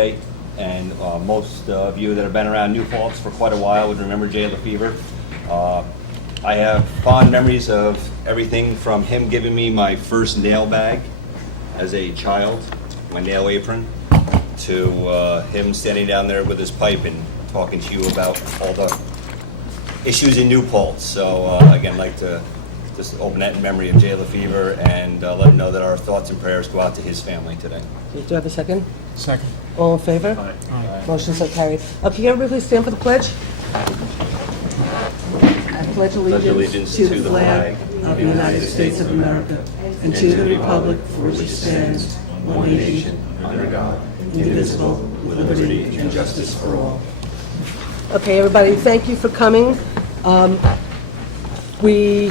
And most of you that have been around New Paltz for quite a while would remember Jay Lefevre. I have fond memories of everything from him giving me my first nail bag as a child, my nail apron, to him standing down there with his pipe and talking to you about all the issues in New Paltz. So again, I'd like to just open that in memory of Jay Lefevre and let him know that our thoughts and prayers go out to his family today. Do you have a second? Second. All in favor? Aye. Motion so carried. Can everybody please stand for the pledge? I pledge allegiance to the flag of the United States of America and to the republic for which it stands, one nation, under God, indivisible, with liberty and justice for all. Okay, everybody, thank you for coming. We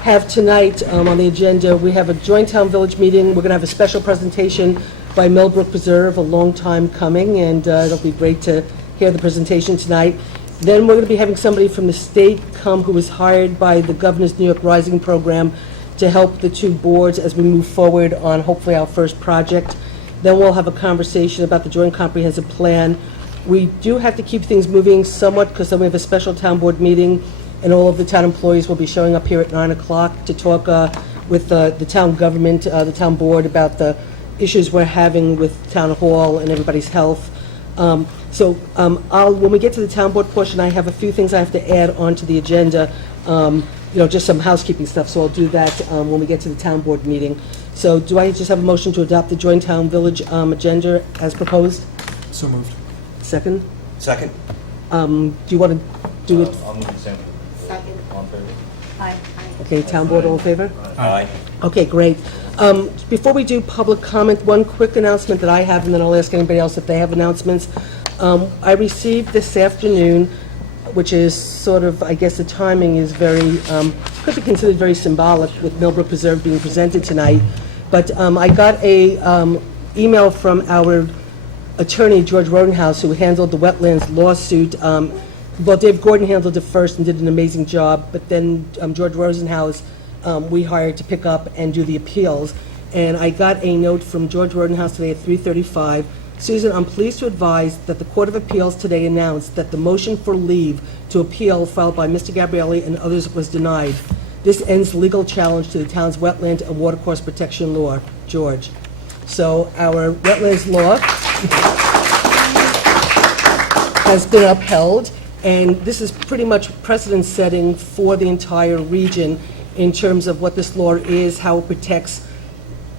have tonight on the agenda, we have a joint town village meeting. We're going to have a special presentation by Millbrook Preserve, a long time coming, and it'll be great to hear the presentation tonight. Then we're going to be having somebody from the state come who was hired by the Governor's New York Rising program to help the two boards as we move forward on hopefully our first project. Then we'll have a conversation about the joint comprehensive plan. We do have to keep things moving somewhat because then we have a special town board meeting and all of the town employees will be showing up here at 9 o'clock to talk with the town government, the town board, about the issues we're having with town hall and everybody's health. When we get to the town board portion, I have a few things I have to add onto the agenda, just some housekeeping stuff, so I'll do that when we get to the town board meeting. So do I just have a motion to adopt the joint town village agenda as proposed? So moved. Second? Second. Do you want to do it? I'll move the same. Second. All in favor? Aye. Okay, town board, all in favor? Aye. Okay, great. Before we do public comment, one quick announcement that I have, and then I'll ask anybody else if they have announcements. I received this afternoon, which is sort of, I guess the timing is very, could be considered very symbolic with Millbrook Preserve being presented tonight, but I got a email from our attorney, George Rodenhouse, who handled the wetlands lawsuit. Well, Dave Gordon handled it first and did an amazing job, but then George Rosenhaus we hired to pick up and do the appeals. And I got a note from George Rodenhouse today at 3:35. Susan, I'm pleased to advise that the Court of Appeals today announced that the motion for leave to appeal filed by Mr. Gabrielli and others was denied. This ends legal challenge to the town's wetland and watercourse protection law. George. So our wetlands law has been upheld, and this is pretty much precedent setting for the entire region in terms of what this law is, how it protects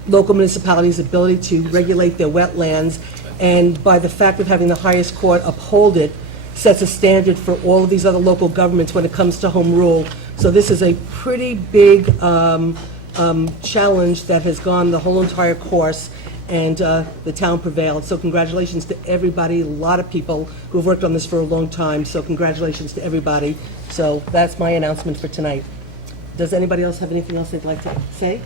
local municipalities' ability to regulate their wetlands, and by the fact of having the highest court uphold it, sets a standard for all of these other local governments when it comes to home rule. So this is a pretty big challenge that has gone the whole entire course, and the town prevailed. So congratulations to everybody, a lot of people who have worked on this for a long time, so congratulations to everybody. So that's my announcement for tonight. Does anybody else have anything else they'd like to say?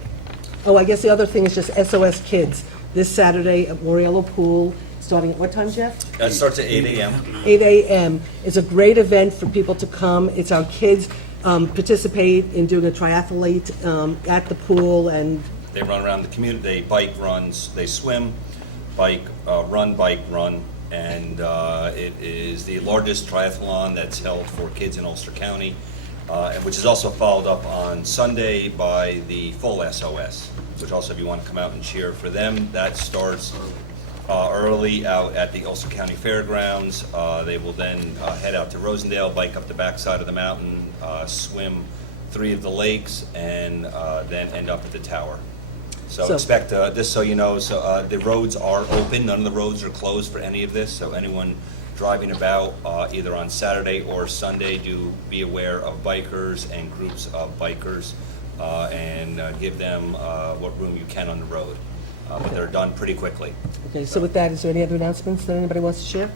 Oh, I guess the other thing is just SOS Kids. This Saturday at Moriello Pool, starting at what time, Jeff? That starts at 8 a.m. 8 a.m. It's a great event for people to come. It's our kids participate in doing a triathlete at the pool, and They run around the community, they bike, runs, they swim, bike, run, and it is the largest triathlon that's held for kids in Ulster County, and which is also followed up on Sunday by the full SOS, which also, if you want to come out and cheer for them, that starts early out at the Ulster County Fairgrounds. They will then head out to Rosendale, bike up the backside of the mountain, swim 3 of the lakes, and then end up at the tower. So expect, just so you know, the roads are open. None of the roads are closed for any of this. So anyone driving about either on Saturday or Sunday, do be aware of bikers and groups of bikers and give them what room you can on the road. But they're done pretty quickly. okay, so with that, is there any other announcements that anybody wants to share?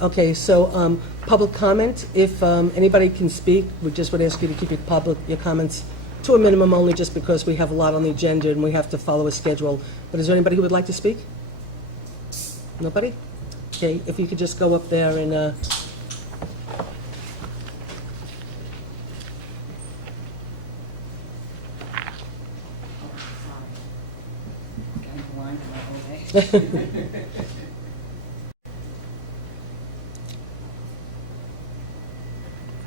Okay, so public comment, if anybody can speak, we just would ask you to keep your comments to a minimum, only just because we have a lot on the agenda and we have to follow a schedule. But is there anybody who would like to speak? Nobody? Okay, if you could just go up there and Got in line for my whole day.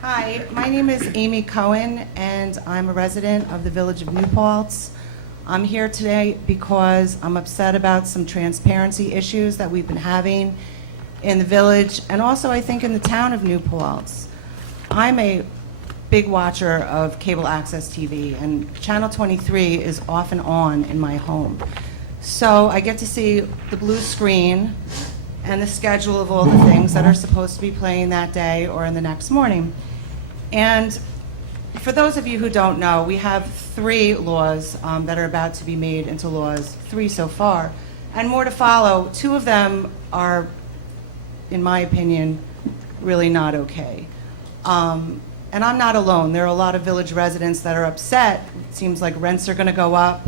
Hi, my name is Amy Cohen, and I'm a resident of the Village of New Paltz. I'm here today because I'm upset about some transparency issues that we've been having in the village, and also I think in the town of New Paltz. I'm a big watcher of cable access TV, and Channel 23 is often on in my home. So I get to see the blue screen and the schedule of all the things that are supposed to be playing that day or in the next morning. And for those of you who don't know, we have 3 laws that are about to be made into laws, 3 so far, and more to follow. 2 of them are, in my opinion, really not okay. And I'm not alone. There are a lot of village residents that are upset. It seems like rents are going to go up.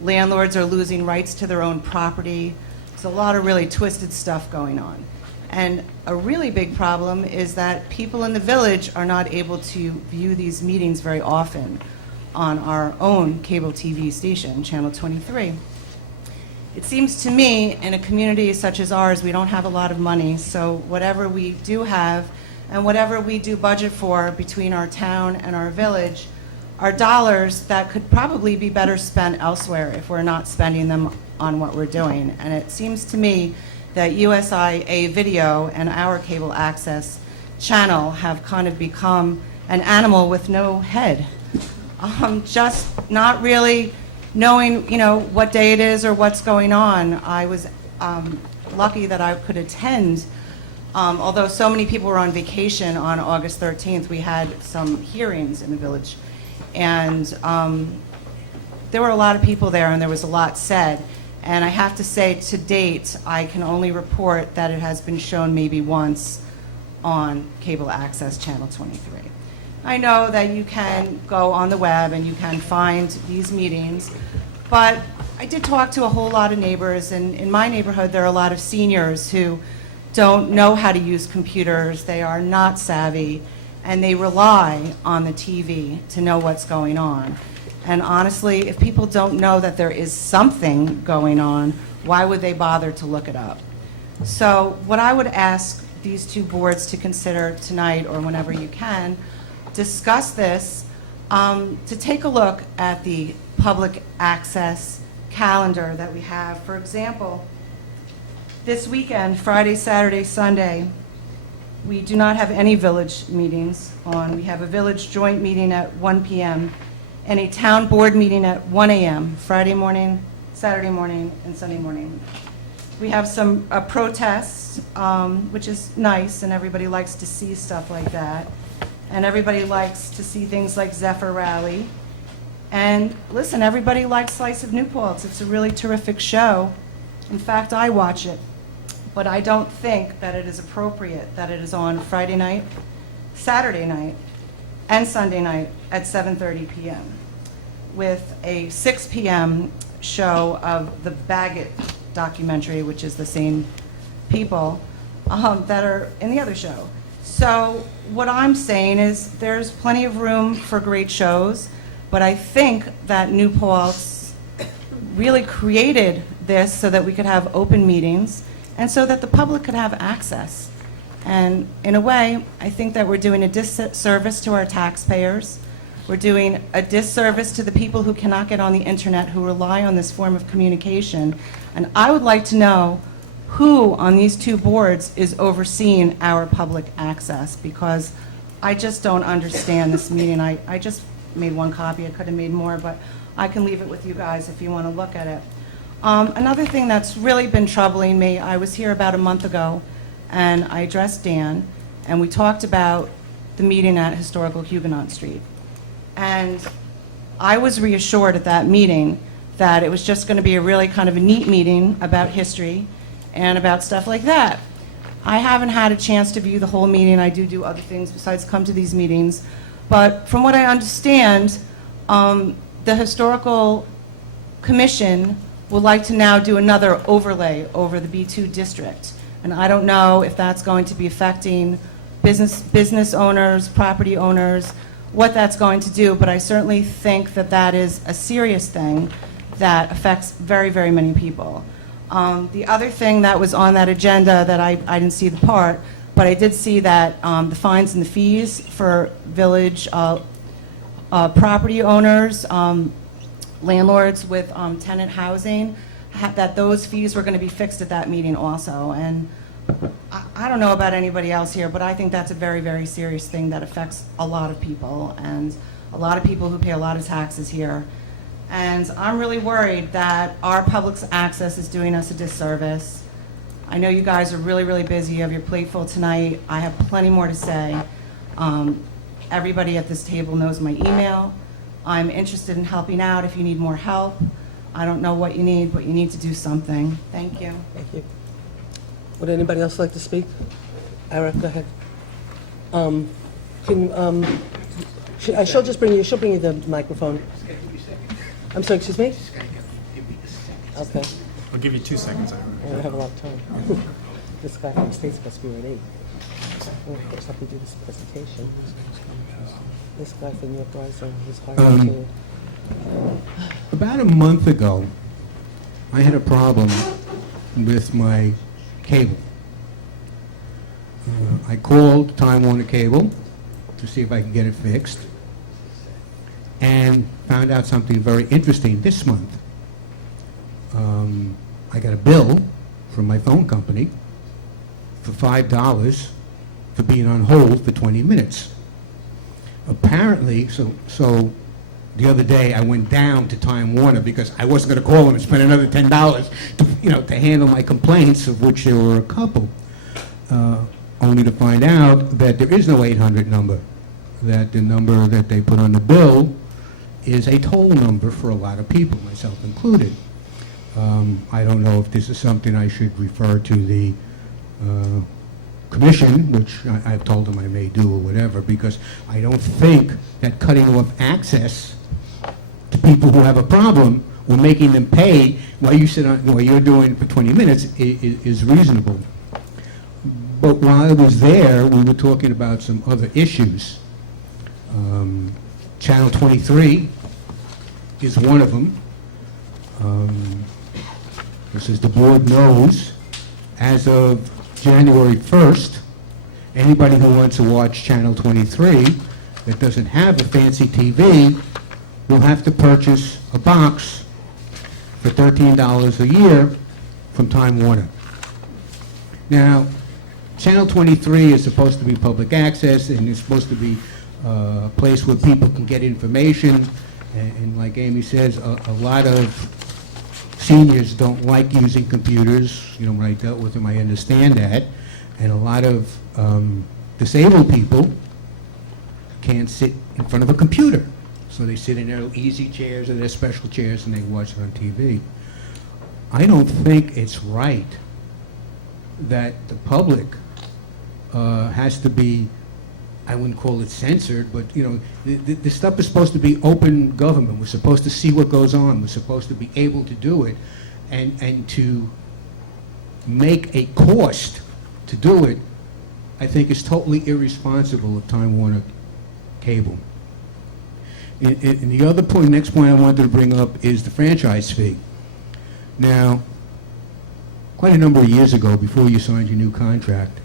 Landlords are losing rights to their own property. There's a lot of really twisted stuff going on. And a really big problem is that people in the village are not able to view these meetings very often on our own cable TV station, Channel 23. It seems to me, in a community such as ours, we don't have a lot of money, so whatever we do have and whatever we do budget for between our town and our village are dollars that could probably be better spent elsewhere if we're not spending them on what we're doing. And it seems to me that USIA Video and our cable access channel have kind of become an animal with no head. Just not really knowing, what day it is or what's going on. I was lucky that I could attend. Although so many people were on vacation on August 13th, we had some hearings in the village. And there were a lot of people there, and there was a lot said. And I have to say, to date, I can only report that it has been shown maybe once on cable access Channel 23. I know that you can go on the web and you can find these meetings, but I did talk to a whole lot of neighbors, and in my neighborhood there are a lot of seniors who don't know how to use computers, they are not savvy, and they rely on the TV to know what's going on. And honestly, if people don't know that there is something going on, why would they bother to look it up? So what I would ask these 2 boards to consider tonight, or whenever you can, discuss this, to take a look at the public access calendar that we have. For example, this weekend, Friday, Saturday, Sunday, we do not have any village meetings on. We have a village joint meeting at 1 p.m. and a town board meeting at 1 a.m., Friday morning, Saturday morning, and Sunday morning. We have some protests, which is nice, and everybody likes to see stuff like that. And everybody likes to see things like Zephyr Rally. And listen, everybody likes Slice of New Paltz. It's a really terrific show. In fact, I watch it. But I don't think that it is appropriate that it is on Friday night, Saturday night, and Sunday night at 7:30 p.m. with a 6 p.m. show of the Baggett documentary, which is the same people that are in the other show. So what I'm saying is there's plenty of room for great shows, but I think that New Paltz really created this so that we could have open meetings and so that the public could have access. And in a way, I think that we're doing a disservice to our taxpayers. We're doing a disservice to the people who cannot get on the internet, who rely on this form of communication. And I would like to know who on these 2 boards is overseeing our public access, because I just don't understand this meeting. I just made 1 copy. I could have made more, but I can leave it with you guys if you want to look at it. Another thing that's really been troubling me, I was here about a month ago, and I addressed Dan, and we talked about the meeting at Historical Huguenot Street. And I was reassured at that meeting that it was just going to be a really kind of a neat meeting about history and about stuff like that. I haven't had a chance to view the whole meeting. I do other things besides come to these meetings. But from what I understand, the Historical Commission would like to now do another overlay over the B2 district. And I don't know if that's going to be affecting business owners, property owners, what that's going to do, but I certainly think that that is a serious thing that affects very, very many people. The other thing that was on that agenda that I didn't see the part, But I did see that the fines and the fees for village property owners, landlords with tenant housing, that those fees were going to be fixed at that meeting also. And I don't know about anybody else here, but I think that's a very, very serious thing that affects a lot of people, and a lot of people who pay a lot of taxes here. And I'm really worried that our public access is doing us a disservice. I know you guys are really, really busy. You have your plate full tonight. I have plenty more to say. Everybody at this table knows my email. I'm interested in helping out if you need more help. I don't know what you need, but you need to do something. Thank you. Thank you. Would anybody else like to speak? Ira, go ahead. She'll bring you the microphone. I'm sorry, excuse me? Okay. I'll give you 2 seconds, Ira. I don't have a lot of time. This guy from the State's supposed to be at 8. Well, of course, I can do this presentation. This guy from New York Rising is hired to... About a month ago, I had a problem with my cable. I called Time Warner Cable to see if I could get it fixed, and found out something very interesting this month. I got a bill from my phone company for $5 for being on hold for 20 minutes. Apparently, so the other day I went down to Time Warner because I wasn't going to call them and spend another $10 to handle my complaints, of which there were a couple, only to find out that there is no 800 number, that the number that they put on the bill is a toll number for a lot of people, myself included. I don't know if this is something I should refer to the commission, which I've told them I may do or whatever, because I don't think that cutting off access to people who have a problem or making them pay while you're doing it for 20 minutes is reasonable. But while I was there, we were talking about some other issues. Channel 23 is one of them. This is the board knows, as of January 1st, anybody who wants to watch Channel 23 that doesn't have a fancy TV will have to purchase a box for $13 a year from Time Warner. Now, Channel 23 is supposed to be public access, and it's supposed to be a place where people can get information, and like Amy says, a lot of seniors don't like using computers. When I dealt with them, I understand that. And a lot of disabled people can't sit in front of a computer. So they sit in their easy chairs or their special chairs and they watch it on TV. I don't think it's right that the public has to be, I wouldn't call it censored, but the stuff is supposed to be open government. We're supposed to see what goes on. We're supposed to be able to do it, and to make a cost to do it, I think is totally irresponsible of Time Warner Cable. And the other point, next point I wanted to bring up is the franchise fee. Now, quite a number of years ago, before you signed your new contract,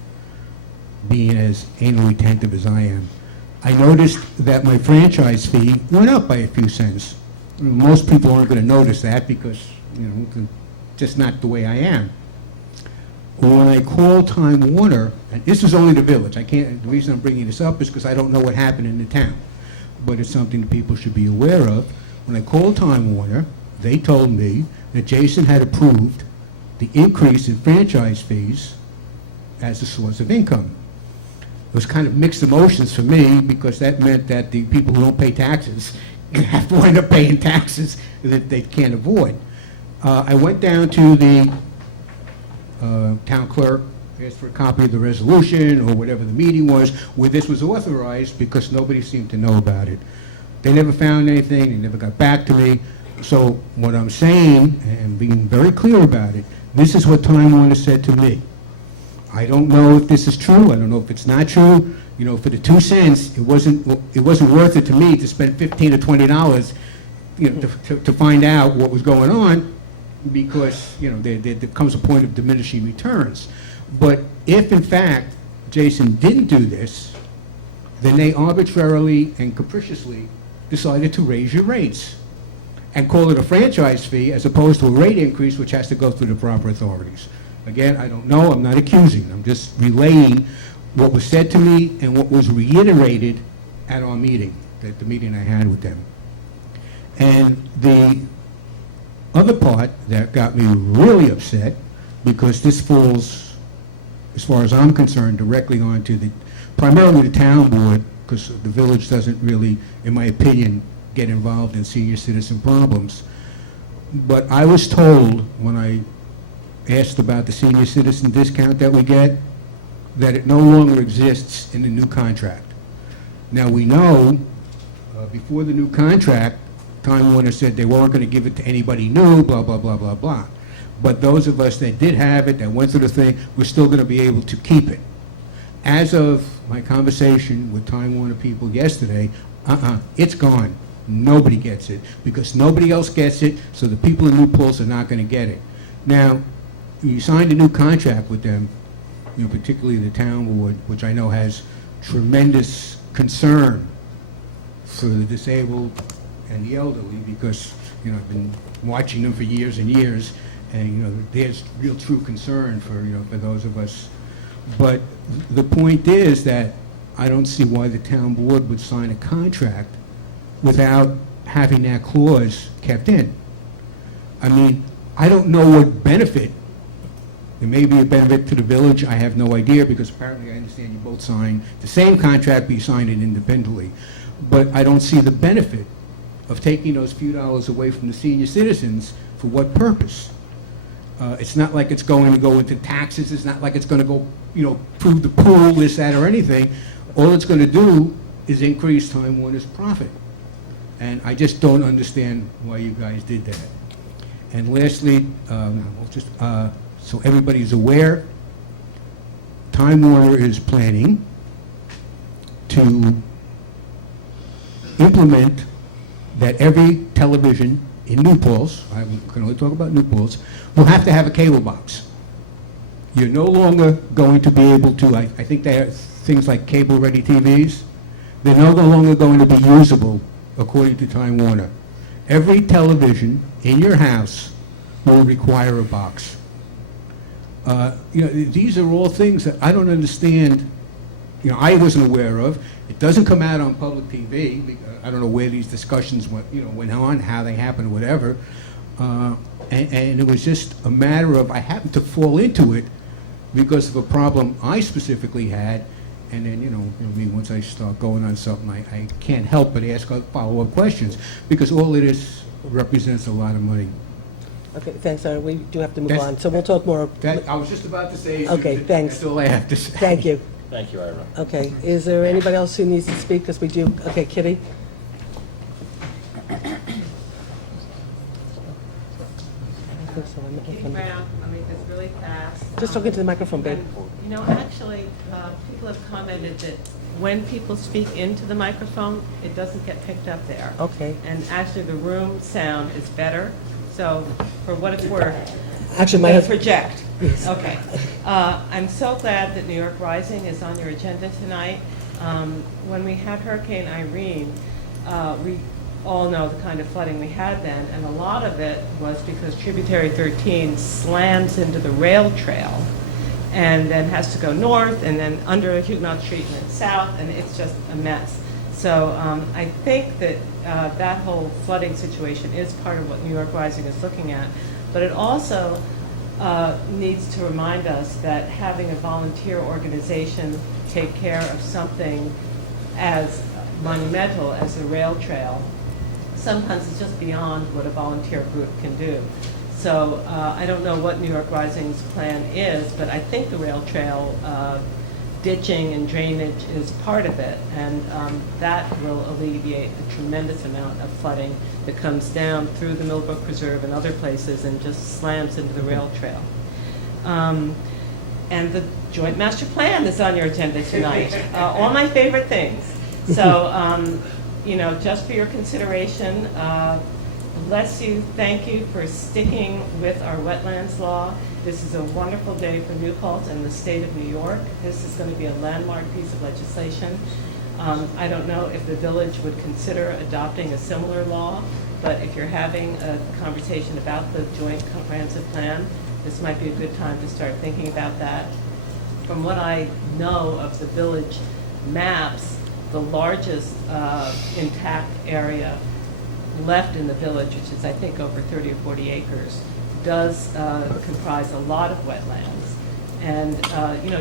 being as anally attentive as I am, I noticed that my franchise fee went up by a few cents. Most people aren't going to notice that because, just not the way I am. When I called Time Warner, and this is only the village, the reason I'm bringing this up is because I don't know what happened in the town, but it's something that people should be aware of. When I called Time Warner, they told me that Jason had approved the increase in franchise fees as a source of income. It was kind of mixed emotions for me because that meant that the people who don't pay taxes have to wind up paying taxes that they can't avoid. I went down to the town clerk, asked for a copy of the resolution or whatever the meeting was where this was authorized because nobody seemed to know about it. They never found anything, they never got back to me. So what I'm saying, and being very clear about it, this is what Time Warner said to me. I don't know if this is true, I don't know if it's not true. For the 2 cents, it wasn't worth it to me to spend $15 or $20, to find out what was going on, because there comes a point of diminishing returns. But if in fact Jason didn't do this, then they arbitrarily and capriciously decided to raise your rates and call it a franchise fee as opposed to a rate increase, which has to go through the proper authorities. Again, I don't know, I'm not accusing, I'm just relaying what was said to me and what was reiterated at our meeting, at the meeting I had with them. And the other part that got me really upset, because this falls, as far as I'm concerned, directly onto primarily the town board, because the village doesn't really, in my opinion, get involved in senior citizen problems. But I was told, when I asked about the senior citizen discount that we get, that it no longer exists in the new contract. Now, we know, before the new contract, Time Warner said they weren't going to give it to anybody new, blah, blah, blah, blah, blah. But those of us that did have it, that went through the thing, we're still going to be able to keep it. As of my conversation with Time Warner people yesterday, it's gone. Nobody gets it, because nobody else gets it, so the people in New Paltz are not going to get it. Now, you signed a new contract with them, particularly the town board, which I know has tremendous concern for the disabled and the elderly, because, I've been watching them for years and years, and, there's real true concern for those of us. But the point is that I don't see why the town board would sign a contract without having that clause kept in. I mean, I don't know what benefit. There may be a benefit to the village, I have no idea, because apparently I understand you both signed the same contract, but you signed it independently. But I don't see the benefit of taking those few dollars away from the senior citizens. For what purpose? It's not like it's going to go into taxes, it's not like it's going to go, prove the pool, this, that, or anything. All it's going to do is increase Time Warner's profit. And I just don't understand why you guys did that. And lastly, so everybody's aware, Time Warner is planning to implement that every television in New Paltz, I can only talk about New Paltz, will have to have a cable box. You're no longer going to be able to, I think they have things like cable-ready TVs, they're no longer going to be usable according to Time Warner. Every television in your house will require a box. These are all things that I don't understand, I wasn't aware of. It doesn't come out on public TV. I don't know where these discussions went on, how they happened, whatever. And it was just a matter of, I happened to fall into it because of a problem I specifically had. And then, once I start going on something, I can't help but ask follow-up questions, because all it is represents a lot of money. Okay, thanks, Aaron. We do have to move That's- on, so we'll talk more. I was just about to say, Okay, thanks. that's all I have to say. Thank you. Thank you, Ira. Okay, is there anybody else who needs to speak? Because we do, okay, Kitty? I think so. Kitty Brown, I'll make this really fast. Just talking to the microphone, babe. Actually, people have commented that when people speak into the microphone, it doesn't get picked up there. Okay. And actually, the room sound is better, so for what it's worth, Actually, my I'm husband, project. Yes. Okay. I'm so glad that New York Rising is on your agenda tonight. When we had Hurricane Irene, we all know the kind of flooding we had then, and a lot of it was because Tributary 13 slams into the rail trail and then has to go north and then under Huguenot Street and then south, and it's just a mess. So I think that that whole flooding situation is part of what New York Rising is looking at. But it also needs to remind us that having a volunteer organization take care of something as monumental as the rail trail, sometimes it's just beyond what a volunteer group can do. So I don't know what New York Rising's plan is, but I think the rail trail ditching and drainage is part of it, and that will alleviate a tremendous amount of flooding that comes down through the Millbrook Preserve and other places and just slams into the rail trail. And the Joint Master Plan is on your agenda tonight. All my favorite things. So, just for your consideration, bless you, thank you for sticking with our wetlands law This is a wonderful day for New Paltz and the state of New York. This is going to be a landmark piece of legislation. I don't know if the village would consider adopting a similar law, but if you're having a conversation about the joint comprehensive plan, this might be a good time to start thinking about that. From what I know of the village maps, the largest intact area left in the village, which is I think over 30 or 40 acres, does comprise a lot of wetlands. And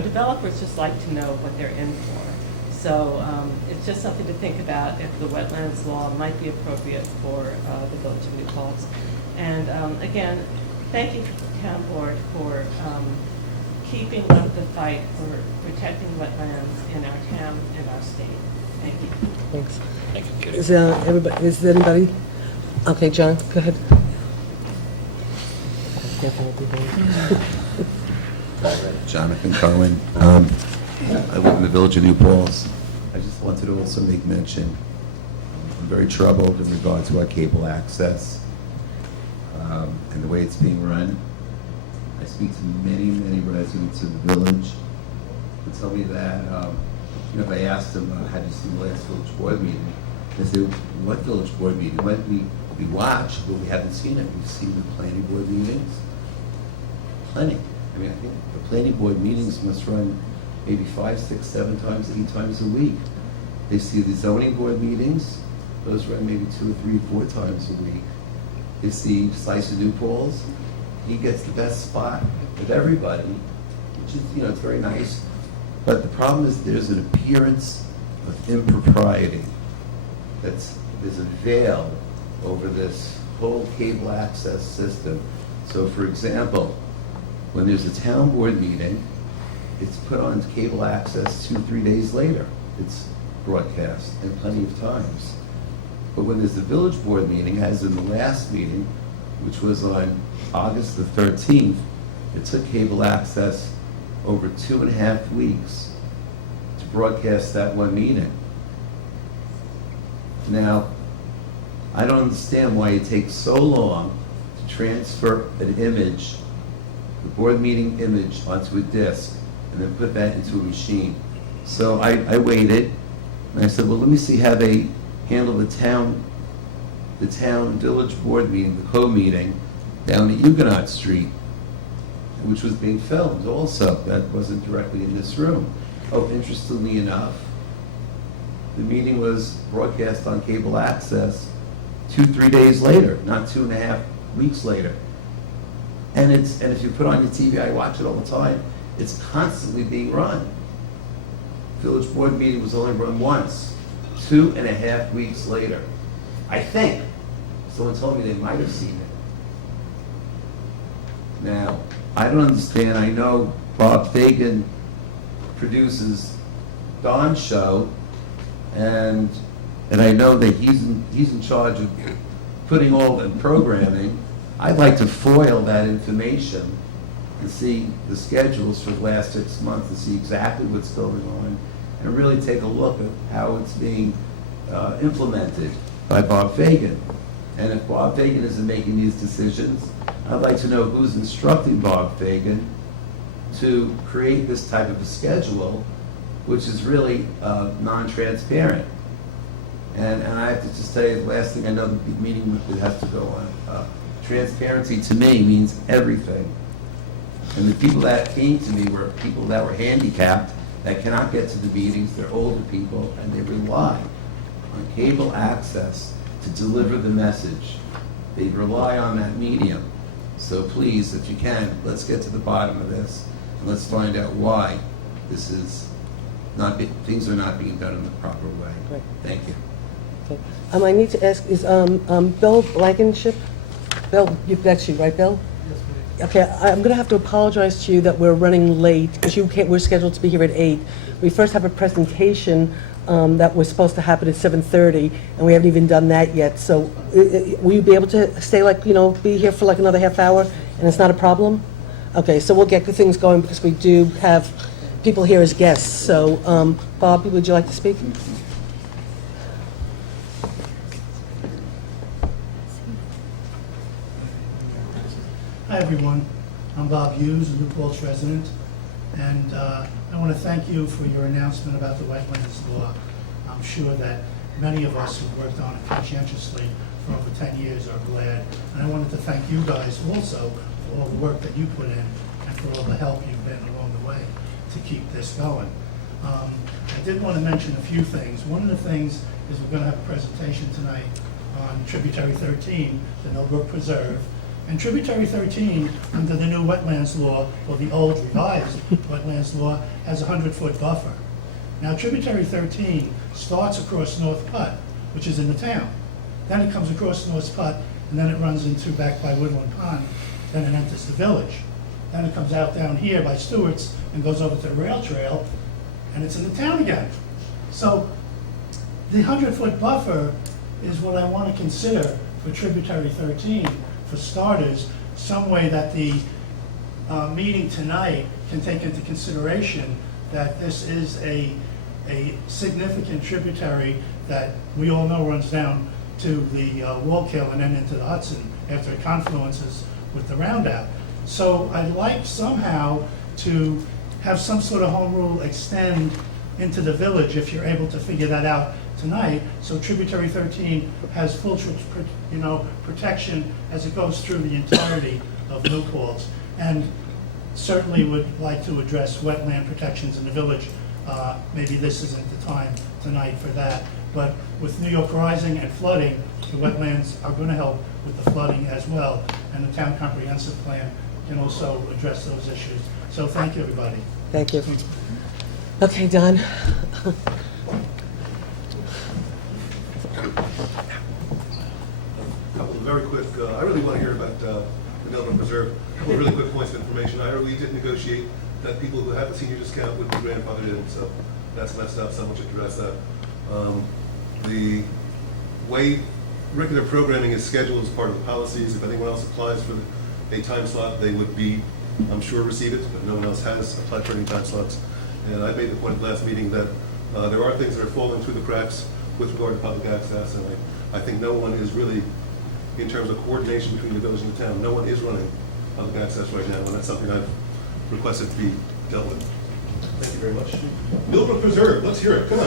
developers just like to know what they're in for. So it's just something to think about if the wetlands law might be appropriate for the village of New Paltz. And again, thank you to the town board for keeping up the fight for protecting wetlands in our town and our state. Thank you. Thanks. Thank you, Kitty. Is there anybody? Okay, John, go ahead. Jonathan Cohen. I live in the village of New Paltz. I just wanted to also make mention, I'm very troubled in regard to our cable access and the way it's being run. I speak to many, many residents of the village who tell me that, if I ask them, how did you see the last village board meeting? They say, what village board meeting? We watch, but we haven't seen it. We've seen the planning board meetings. Plenty. I mean, I think the planning board meetings must run maybe 5, 6, 7 times, 8 times a week. They see the zoning board meetings. Those run maybe 2 or 3 or 4 times a week. They see Slice of New Paltz. He gets the best spot of everybody, which is, it's very nice. But the problem is there's an appearance of impropriety. There's a veil over this whole cable access system. So for example, when there's a town board meeting, it's put on cable access 2 or 3 days later. It's broadcast, and plenty of times. But when there's the village board meeting, as in the last meeting, which was on August the 13th, it took cable access over 2.5 weeks to broadcast that one meeting. Now, I don't understand why it takes so long to transfer an image, the board meeting image, onto a disc and then put that into a machine. So I waited, and I said, well, let me see how they handle the town village board meeting, the co-meeting, down at Huguenot Street, which was being filmed also. That wasn't directly in this room. Oh, interestingly enough, the meeting was broadcast on cable access 2-3 days later, not 2.5 weeks later. And if you put on your TV, I watch it all the time, it's constantly being run. Village board meeting was only run once, 2.5 weeks later. I think. Someone told me they might have seen it. Now, I don't understand. I know Bob Fagan produces Dawn's show, and I know that he's in charge of putting all the programming. I'd like to foil that information and see the schedules for the last 6 months and see exactly what's going on and really take a look at how it's being implemented by Bob Fagan. And if Bob Fagan isn't making these decisions, I'd like to know who's instructing Bob Fagan to create this type of a schedule, which is really non-transparent. And I have to just tell you, the last thing I know, the meeting has to go on. Transparency to me means everything. And the people that came to me were people that were handicapped, that cannot get to the meetings. They're older people, and they rely on cable access to deliver the message. They rely on that medium. So please, if you can, let's get to the bottom of this, and let's find out why this is things are not being done in the proper way. Right. Thank you. Okay. I need to ask, is Bill Blankenship? Bill, that's you, right, Bill? Yes, ma'am. Okay, I'm going to have to apologize to you that we're running late, because we're scheduled to be here at 8. We first have a presentation that was supposed to happen at 7:30, and we haven't even done that yet. So will you be able to stay, be here for another half hour, and it's not a problem? Okay, so we'll get things going, because we do have people here as guests. So, Bob, would you like to speak? Hi, everyone. I'm Bob Hughes, a New Paltz resident, and I want to thank you for your announcement about the wetlands law. I'm sure that many of us who've worked on it conscientiously for over 10 years are glad. And I wanted to thank you guys also for all the work that you put in and for all the help you've been along the way to keep this going. I did want to mention a few things. One of the things is we're going to have a presentation tonight on Tributary 13, the Millbrook Preserve. And Tributary 13, under the new wetlands law, or the old revised wetlands law, has a 100-foot buffer. Now, Tributary 13 starts across North Putt, which is in the town. Then it comes across North Putt, and then it runs into back by Woodland Pond, then it enters the village. Then it comes out down here by Stewart's and goes over to the rail trail, and it's in the town again. So the 100-foot buffer is what I want to consider for Tributary 13. For starters, some way that the meeting tonight can take into consideration that this is a significant tributary that we all know runs down to the Wallkill and then into the Hudson after it confluences with the roundout. So I'd like somehow to have some sort of home rule extend into the village if you're able to figure that out tonight. So Tributary 13 has full protection as it goes through the entirety of New Paltz. And certainly would like to address wetland protections in the village. Maybe this isn't the time tonight for that. But with New York Rising and flooding, the wetlands are going to help with the flooding as well. And the town comprehensive plan can also address those issues. So thank you, everybody. Thank you. Okay, Don. Couple of very quick, I really want to hear about the Millbrook Preserve. A couple of really quick points of information. I heard we did negotiate that people who have a senior discount would be grandfathered in, so that's messed up. Someone should address that. The way regular programming is scheduled as part of the policies, if anyone else applies for a time slot, they would be, I'm sure, receive it, but no one else has applied for any time slots. And I made the point at the last meeting that there are things that are falling through the cracks with regard to public access, and I think no one is really, in terms of coordination between the village and the town, no one is running public access right now, and that's something I've requested to be dealt with. Thank you very much. Millbrook Preserve, let's hear it, come on.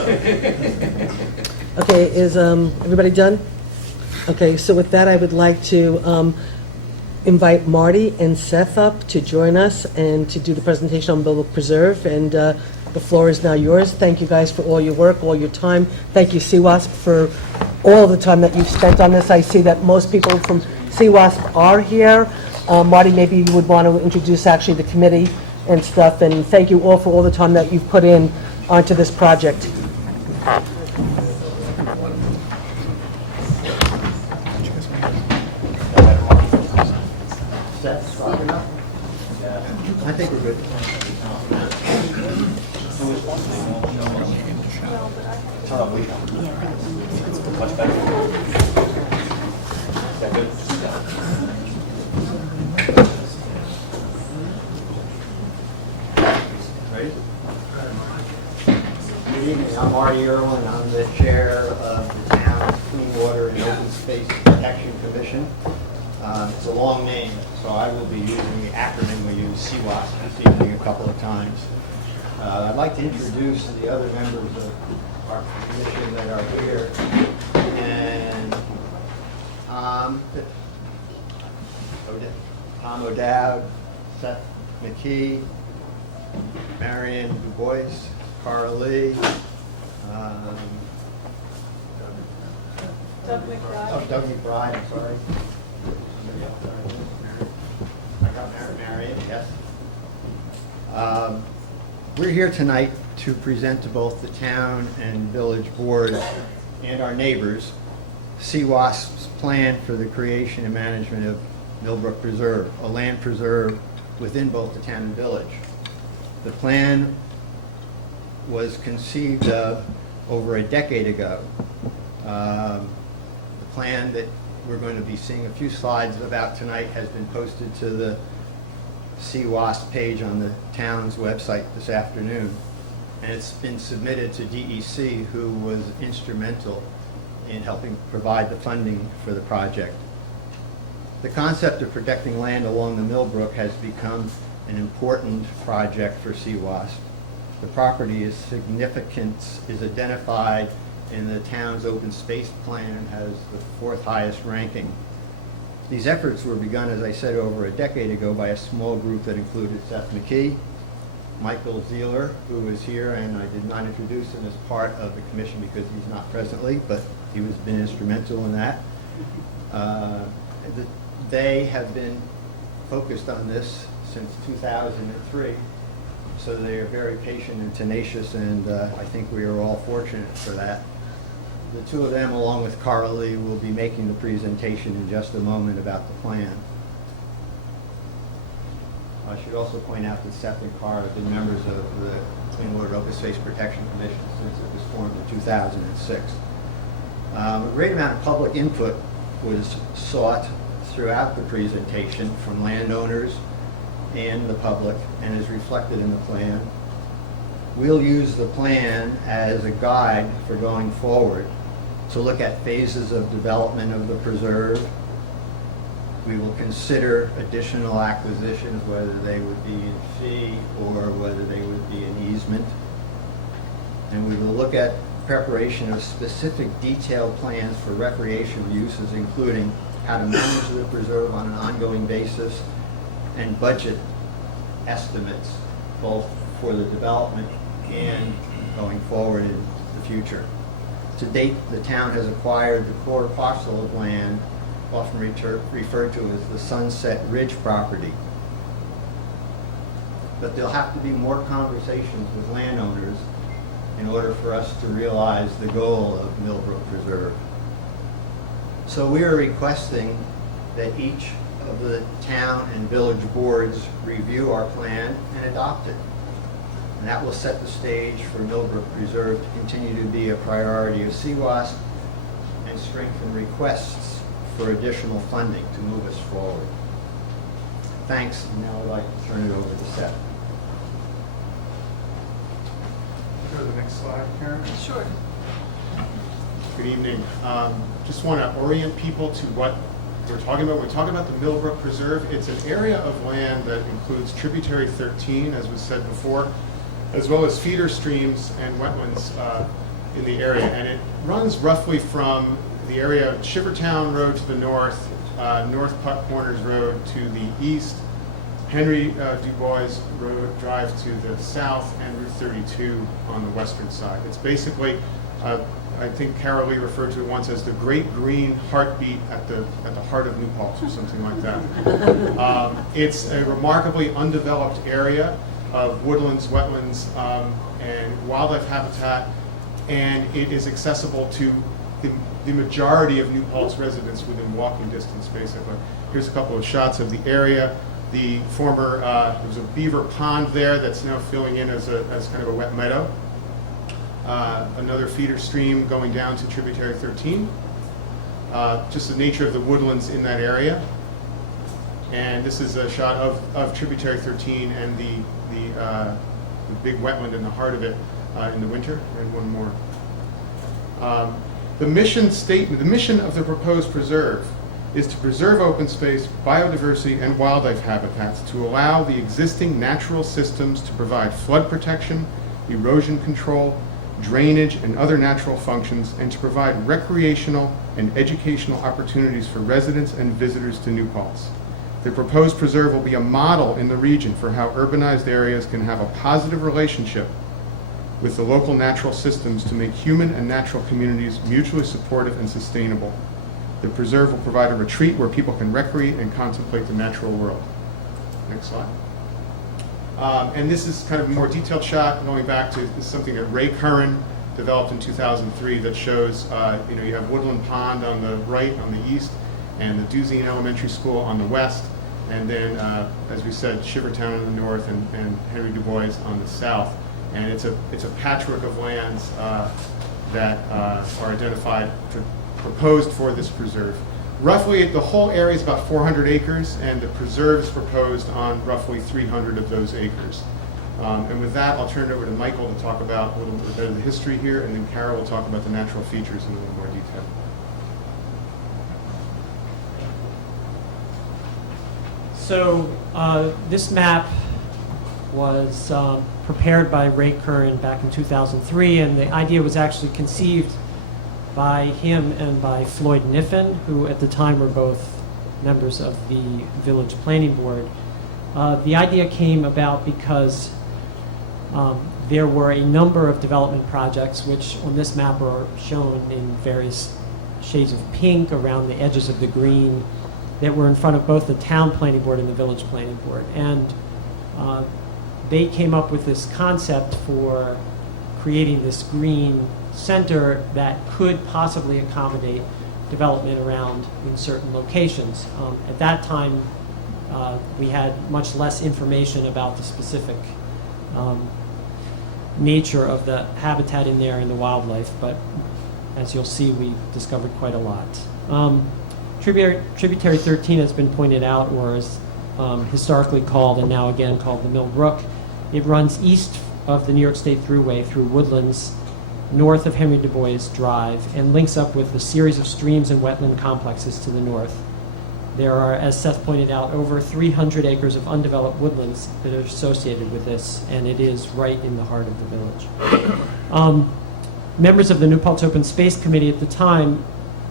Okay, is everybody done? Okay, so with that, I would like to invite Marty and Seth up to join us and to do the presentation on Millbrook Preserve, and the floor is now yours. Thank you guys for all your work, all your time. Thank you, CWASP, for all the time that you've spent on this. I see that most people from CWASP are here. Marty, maybe you would want to introduce actually the committee and stuff, and thank you all for all the time that you've put in onto this project. I think we're good. Much better. Is that good? Ready? Good evening, I'm Marty Irwin. I'm the chair of the Town Clean Water and Open Space Protection Commission. It's a long name, so I will be using the acronym we use, CWASP, this evening a couple of times. I'd like to introduce the other members of our commission that are here. And Tom O'Dowd, Seth McKee, Marion Du Bois, Cara Lee, Doug McBride, I'm sorry. I got Marion, yes. We're here tonight to present to both the town and village board and our neighbors CWASP's plan for the creation and management of Millbrook Preserve, a land preserve within both the town and village. The plan was conceived of over a decade ago. The plan that we're going to be seeing a few slides about tonight has been posted to the CWASP page on the town's website this afternoon. And it's been submitted to DEC, who was instrumental in helping provide the funding for the project. The concept of protecting land along the Millbrook has become an important project for CWAS. The property's significance is identified in the town's open space plan and has the 4th highest ranking. These efforts were begun, as I said, over a decade ago by a small group that included Seth McKee, Michael Zeeler, who is here, and I did not introduce him as part of the commission because he's not presently, but he has been instrumental in that. They have been focused on this since 2003, so they are very patient and tenacious, and I think we are all fortunate for that. The two of them, along with Carl Lee, will be making the presentation in just a moment about the plan. I should also point out that Seth and Carl have been members of the Clean Water Open Space Protection Commission since it was formed in 2006. A great amount of public input was sought throughout the presentation from landowners and the public, and is reflected in the plan. We'll use the plan as a guide for going forward to look at phases of development of the preserve. We will consider additional acquisitions, whether they would be in fee or whether they would be in easement. And we will look at preparation of specific detailed plans for recreational uses, including how to manage the preserve on an ongoing basis, and budget estimates, both for the development and going forward in the future. To date, the town has acquired the core parcel of land, often referred to as the Sunset Ridge property. But there'll have to be more conversations with landowners in order for us to realize the goal of Millbrook Preserve. So we are requesting that each of the town and village boards review our plan and adopt it. And that will set the stage for Millbrook Preserve to continue to be a priority of CWAS and strengthen requests for additional funding to move us forward. Thanks, and now I'd like to turn it over to Seth. Go to the next slide, Karen. Sure. Good evening. Just want to orient people to what we're talking about. When we talk about the Millbrook Preserve, it's an area of land that includes tributary 13, as was said before, as well as feeder streams and wetlands in the area. And it runs roughly from the area of Shivertown Road to the north, North Putt Corners Road to the east, Henry Du Bois Road Drive to the south, and Route 32 on the western side. It's basically, I think Carol Lee referred to it once as the great green heartbeat at the heart of New Paltz, or something like that. It's a remarkably undeveloped area of woodlands, wetlands, and wildlife habitat, and it is accessible to the majority of New Paltz residents within walking distance, basically. Here's a couple of shots of the area. The former, there was a beaver pond there that's now filling in as kind of a wet meadow. Another feeder stream going down to tributary 13. Just the nature of the woodlands in that area. And this is a shot of tributary 13 and the big wetland in the heart of it in the winter. And one more. The mission statement, the mission of the proposed preserve is to preserve open space, biodiversity, and wildlife habitats to allow the existing natural systems to provide flood protection, erosion control, drainage, and other natural functions, and to provide recreational and educational opportunities for residents and visitors to New Paltz. The proposed preserve will be a model in the region for how urbanized areas can have a positive relationship with the local natural systems to make human and natural communities mutually supportive and sustainable. The preserve will provide a retreat where people can recreate and contemplate the natural world. Next slide. And this is kind of a more detailed shot going back to something that Ray Curran developed in 2003 that shows, you have Woodland Pond on the right, on the east, and the Duzine Elementary School on the west, and then, as we said, Shivertown on the north and Henry Du Bois on the south. And it's a patchwork of lands that are identified, proposed for this preserve. Roughly, the whole area is about 400 acres, and the preserve is proposed on roughly 300 of those acres. And with that, I'll turn it over to Michael to talk about a little bit of the history here, and then Carol will talk about the natural features in a little more detail. So this map was prepared by Ray Curran back in 2003, and the idea was actually conceived by him and by Floyd Niffen, who at the time were both members of the Village Planning Board. The idea came about because there were a number of development projects, which on this map are shown in various shades of pink around the edges of the green, that were in front of both the Town Planning Board and the Village Planning Board. And they came up with this concept for creating this green center that could possibly accommodate development around in certain locations. At that time, we had much less information about the specific nature of the habitat in there and the wildlife, but as you'll see, we discovered quite a lot. Tributary 13 has been pointed out, or is historically called, and now again called the Mill Brook. It runs east of the New York State Thruway through woodlands, north of Henry Du Bois Drive, and links up with a series of streams and wetland complexes to the north. There are, as Seth pointed out, over 300 acres of undeveloped woodlands that are associated with this, and it is right in the heart of the village. Members of the New Paltz Open Space Committee at the time,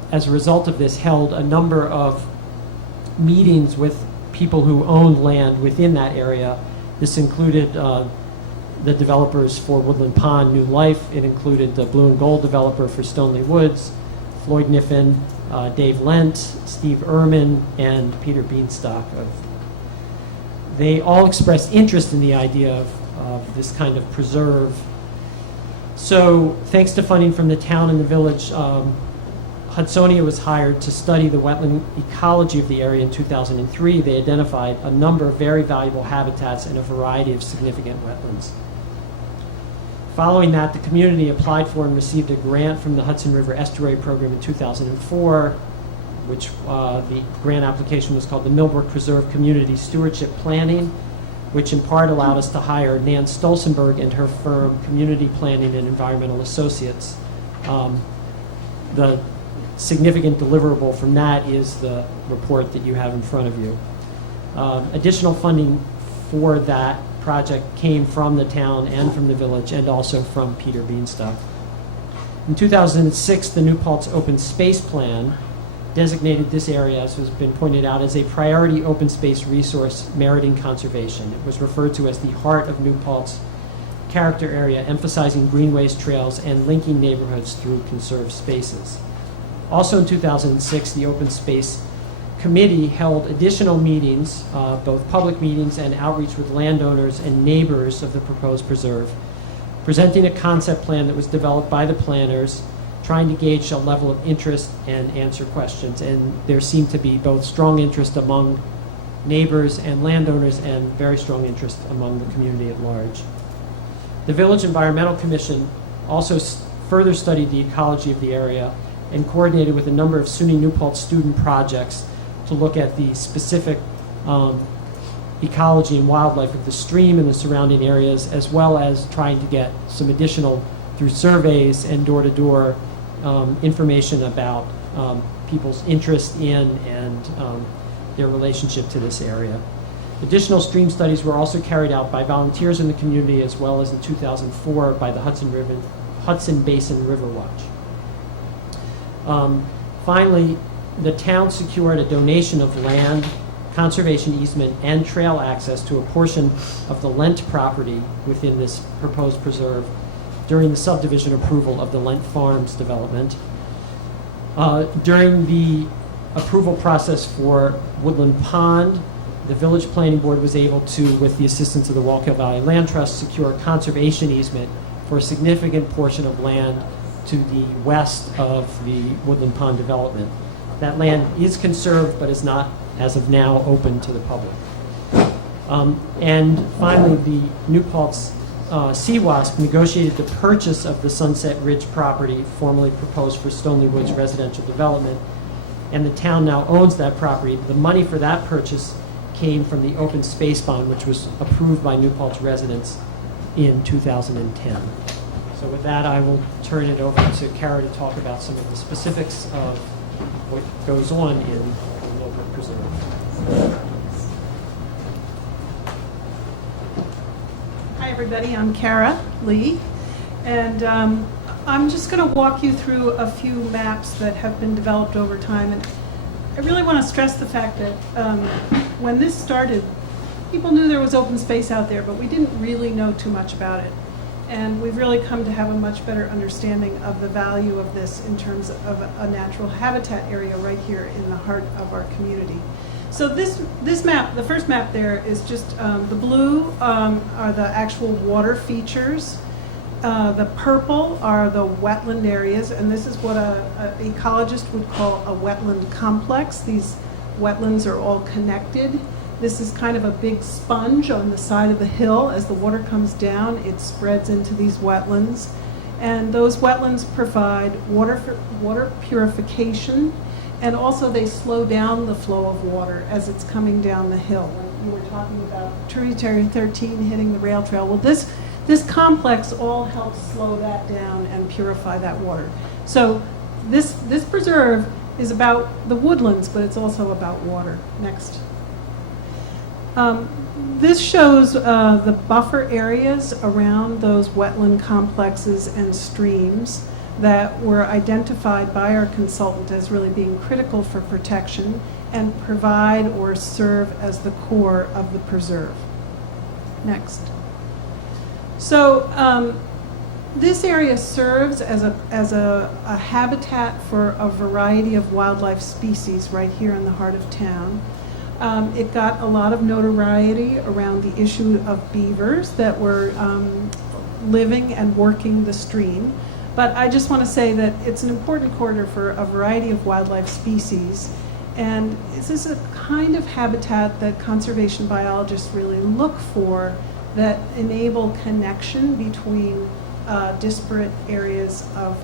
as a result of this, held a number of meetings with people who owned land within that area. This included the developers for Woodland Pond, New Life. It included the Blue and Gold developer for Stoneleigh Woods, Floyd Niffen, Dave Lent, Steve Ehrman, and Peter Beanstalk. They all expressed interest in the idea of this kind of preserve. So thanks to funding from the town and the village, Hudsonia was hired to study the wetland ecology of the area in 2003. They identified a number of very valuable habitats and a variety of significant wetlands. Following that, the community applied for and received a grant from the Hudson River Estuary Program in 2004, which the grant application was called the Millbrook Preserve Community Stewardship Planning, which in part allowed us to hire Nan Stolzenberg and her firm, Community Planning and Environmental Associates. The significant deliverable from that is the report that you have in front of you. Additional funding for that project came from the town and from the village, and also from Peter Beanstalk. In 2006, the New Paltz Open Space Plan designated this area, as has been pointed out, as a priority open space resource meriting conservation. It was referred to as the heart of New Paltz character area, emphasizing greenways, trails, and linking neighborhoods through conserved spaces. Also in 2006, the Open Space Committee held additional meetings, both public meetings and outreach with landowners and neighbors of the proposed preserve, presenting a concept plan that was developed by the planners, trying to gauge a level of interest and answer questions. And there seemed to be both strong interest among neighbors and landowners and very strong interest among the community at large. The Village Environmental Commission also further studied the ecology of the area and coordinated with a number of SUNY New Paltz student projects to look at the specific ecology and wildlife of the stream and the surrounding areas, as well as trying to get some additional, through surveys and door-to-door, information about people's interest in and their relationship to this area. Additional stream studies were also carried out by volunteers in the community, as well as in 2004 by the Hudson Basin River Watch. Finally, the town secured a donation of land, conservation easement, and trail access to a portion of the Lent property within this proposed preserve during the subdivision approval of the Lent Farms development. During the approval process for Woodland Pond, the Village Planning Board was able to, with the assistance of the Wallkill Valley Land Trust, secure a conservation easement for a significant portion of land to the west of the Woodland Pond development. That land is conserved, but is not, as of now, open to the public. And finally, the New Paltz CWASP negotiated the purchase of the Sunset Ridge property formerly proposed for Stoneleigh Woods residential development, and the town now owns that property. The money for that purchase came from the open space bond, which was approved by New Paltz residents in 2010. So with that, I will turn it over to Kara to talk about some of the specifics of what goes on in the Millbrook Preserve. everybody. I'm Kara Lee, and I'm just going to walk you through a few maps that have been developed over time. And I really want to stress the fact that when this started, people knew there was open space out there, but we didn't really know too much about it. And we've really come to have a much better understanding of the value of this in terms of a natural habitat area right here in the heart of our community. So this map, the first map there is just the blue are the actual water features. The purple are the wetland areas, and this is what an ecologist would call a wetland complex. These wetlands are all connected. This is kind of a big sponge on the side of the hill. As the water comes down, it spreads into these wetlands. And those wetlands provide water purification, and also they slow down the flow of water as it's coming down the hill. When you were talking about Tributary 13 hitting the rail trail, well, this complex all helps slow that down and purify that water. So this preserve is about the woodlands, but it's also about water. Next. This shows the buffer areas around those wetland complexes and streams that were identified by our consultant as really being critical for protection and provide or serve as the core of the preserve. Next. So this area serves as a habitat for a variety of wildlife species right here in the heart of town. It got a lot of notoriety around the issue of beavers that were living and working the stream. But I just want to say that it's an important corridor for a variety of wildlife species. And this is a kind of habitat that conservation biologists really look for that enable connection between disparate areas of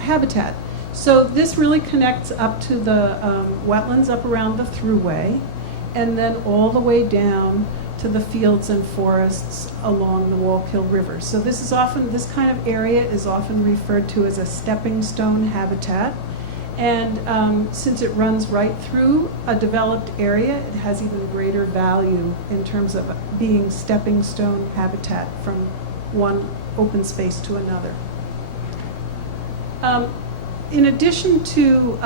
habitat. So this really connects up to the wetlands up around the thruway, and then all the way down to the fields and forests along the Wallkill River. So this kind of area is often referred to as a stepping stone habitat. And since it runs right through a developed area, it has even greater value in terms of being stepping stone habitat from one open space to another. In addition to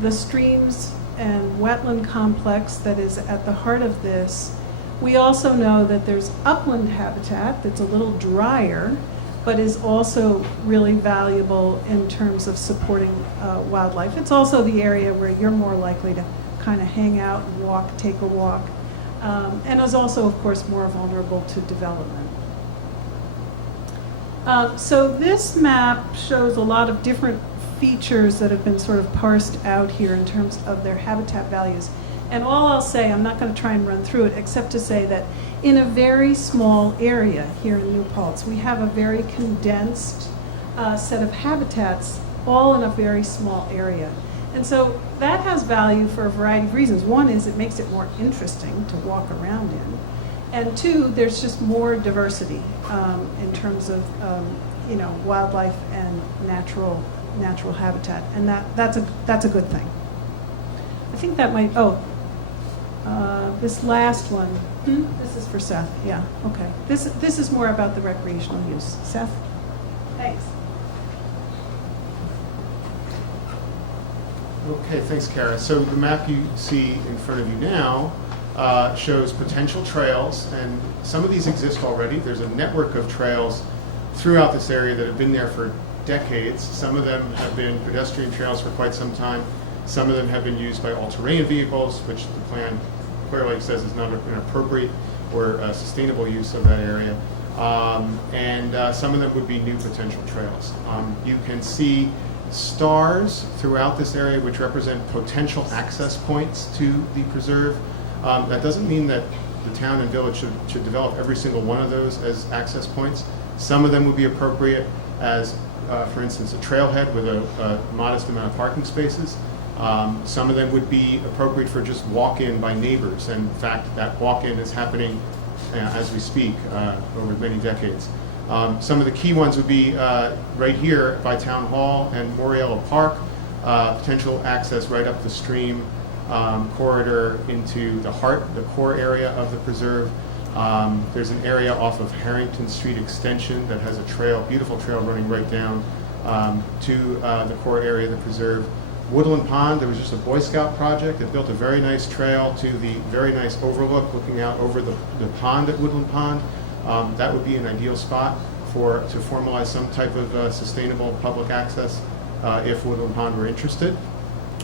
the streams and wetland complex that is at the heart of this, we also know that there's upland habitat that's a little drier, but is also really valuable in terms of supporting wildlife. It's also the area where you're more likely to kind of hang out and take a walk, and is also, of course, more vulnerable to development. So this map shows a lot of different features that have been sort of parsed out here in terms of their habitat values. And all I'll say, I'm not going to try and run through it, except to say that in a very small area here in New Paltz, we have a very condensed set of habitats, all in a very small area. And so that has value for a variety of reasons. One is it makes it more interesting to walk around in. And two, there's just more diversity in terms of wildlife and natural habitat, and that's a good thing. I think that might. This last one. This is for Seth. Yeah. Okay. This is more about the recreational use. Seth. Thanks. Okay, thanks, Kara. So the map you see in front of you now shows potential trails, and some of these exist already. There's a network of trails throughout this area that have been there for decades. Some of them have been pedestrian trails for quite some time. Some of them have been used by all-terrain vehicles, which the plan clearly says is not an appropriate or sustainable use of that area. And some of them would be new potential trails. You can see stars throughout this area which represent potential access points to the preserve. That doesn't mean that the town and village should develop every single one of those as access points. Some of them would be appropriate as, for instance, a trailhead with a modest amount of parking spaces. Some of them would be appropriate for just walk-in by neighbors. And in fact, that walk-in is happening as we speak over many decades. Some of the key ones would be right here by Town Hall and Moriello Park, potential access right up the stream corridor into the core area of the preserve. There's an area off of Harrington Street Extension that has a trail, beautiful trail running right down to the core area of the preserve. Woodland Pond, there was just a Boy Scout project that built a very nice trail to the very nice overlook looking out over the pond at Woodland Pond. That would be an ideal spot to formalize some type of sustainable public access if Woodland Pond were interested.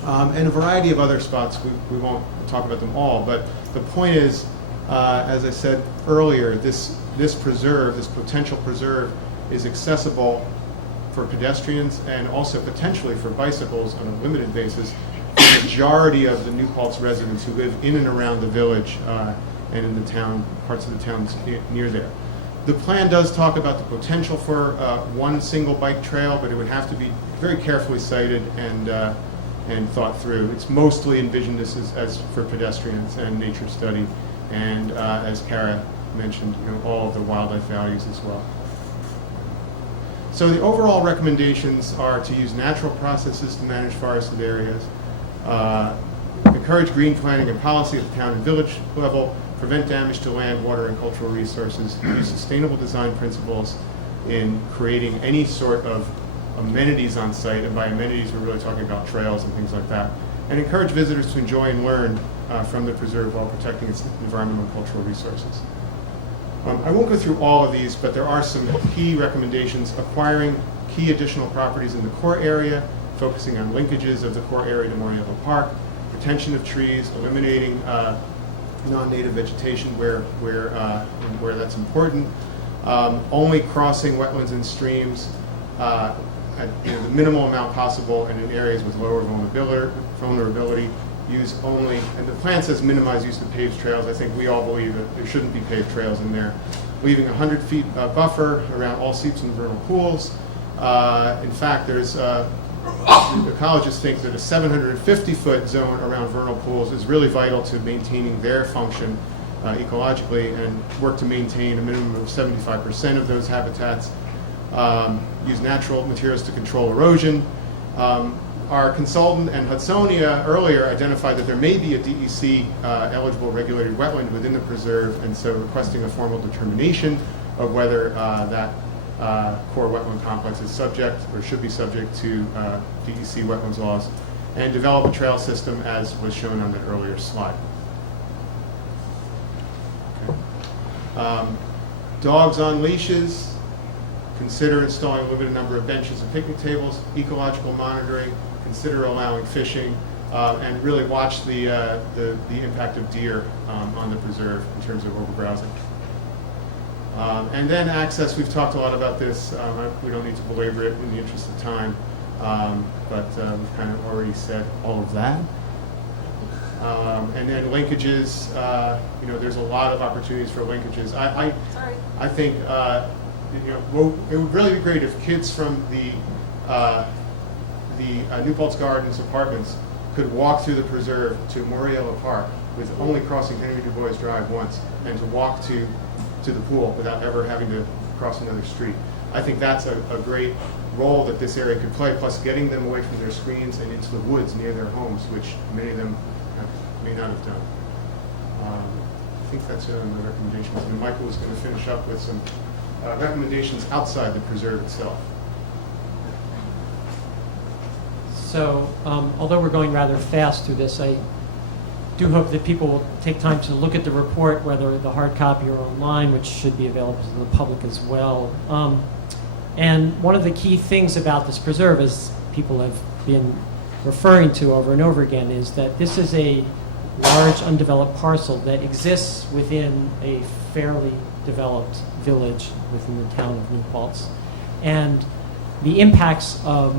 And a variety of other spots, we won't talk about them all, but the point is, as I said earlier, this preserve, this potential preserve, is accessible for pedestrians and also potentially for bicycles on a limited basis. The majority of the New Paltz residents who live in and around the village and in the town, parts of the towns near there. The plan does talk about the potential for one single bike trail, but it would have to be very carefully cited and thought through. It's mostly envisioned this as for pedestrians and nature study, and as Kara mentioned, all of the wildlife values as well. So the overall recommendations are to use natural processes to manage forested areas, encourage green planning and policy at the town and village level, prevent damage to land, water, and cultural resources, use sustainable design principles in creating any sort of amenities on site, and by amenities we're really talking about trails and things like that, and encourage visitors to enjoy and learn from the preserve while protecting its environmental and cultural resources. I won't go through all of these, but there are some key recommendations: acquiring key additional properties in the core area, focusing on linkages of the core area to Moriello Park, retention of trees, eliminating non-native vegetation where that's important, only crossing wetlands and streams at the minimal amount possible and in areas with lower vulnerability. Use only, and the plan says minimize use of paved trails. I think we all believe that there shouldn't be paved trails in there. Leaving 100 feet buffer around all seeps and vernal pools. In fact, there's ecologists think that a 750-foot zone around vernal pools is really vital to maintaining their function ecologically, and work to maintain a minimum of 75% of those habitats. Use natural materials to control erosion. Our consultant and Hudsonia earlier identified that there may be a DEC eligible regulated wetland within the preserve, and so requesting a formal determination of whether that core wetland complex is subject or should be subject to DEC wetlands laws, and develop a trail system as was shown on the earlier slide. Okay. Dogs on leashes. Consider installing a limited number of benches and picnic tables, ecological monitoring, consider allowing fishing, and really watch the impact of deer on the preserve in terms of overbrowsing. And then access, we've talked a lot about this. We don't need to belabor it in the interest of time, but we've kind of already said all of that. And then linkages, there's a lot of opportunities for linkages. I think it would really be great if kids from the New Paltz Gardens apartments could walk through the preserve to Moriello Park with only crossing Henry Du Bois Drive once, and to walk to the pool without ever having to cross another street. I think that's a great role that this area could play, plus getting them away from their screens and into the woods near their homes, which many of them may not have done. I think that's it on the recommendations. And Michael was going to finish up with some recommendations outside the preserve itself. So, although we're going rather fast through this, I do hope that people will take time to look at the report, whether the hard copy or online, which should be available to the public as well. And one of the key things about this preserve, as people have been referring to over and over again, is that this is a large undeveloped parcel that exists within a fairly developed village within the town of New Paltz. And the impacts of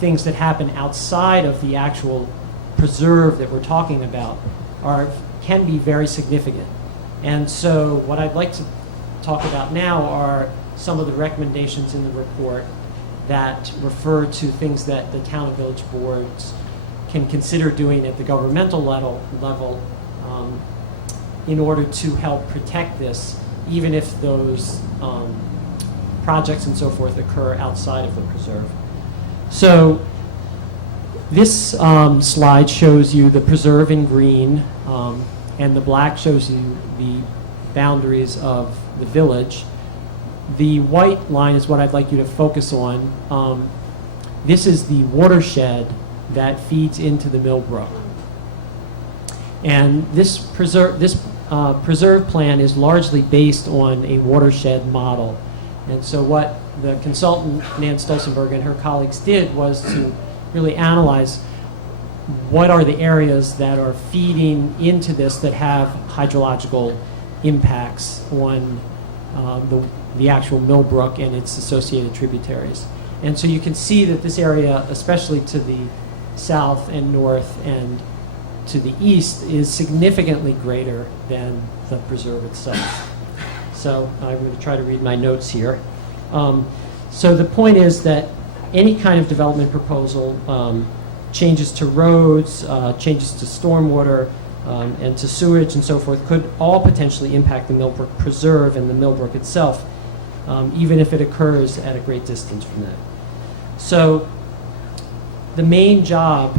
things that happen outside of the actual preserve that we're talking about can be very significant. And so what I'd like to talk about now are some of the recommendations in the report that refer to things that the town and village boards can consider doing at the governmental level in order to help protect this, even if those projects and so forth occur outside of the preserve. So this slide shows you the preserve in green, and the black shows you the boundaries of the village. The white line is what I'd like you to focus on. This is the watershed that feeds into the Millbrook. And this preserve plan is largely based on a watershed model. And so what the consultant, Nan Stolzenberg, and her colleagues did was to really analyze what are the areas that are feeding into this that have hydrological impacts on the actual Millbrook and its associated tributaries. And so you can see that this area, especially to the south and north and to the east, is significantly greater than the preserve itself. So I'm going to try to read my notes here. So the point is that any kind of development proposal, changes to roads, changes to stormwater, and to sewage and so forth, could all potentially impact the Millbrook Preserve and the Millbrook itself, even if it occurs at a great distance from that. So the main job,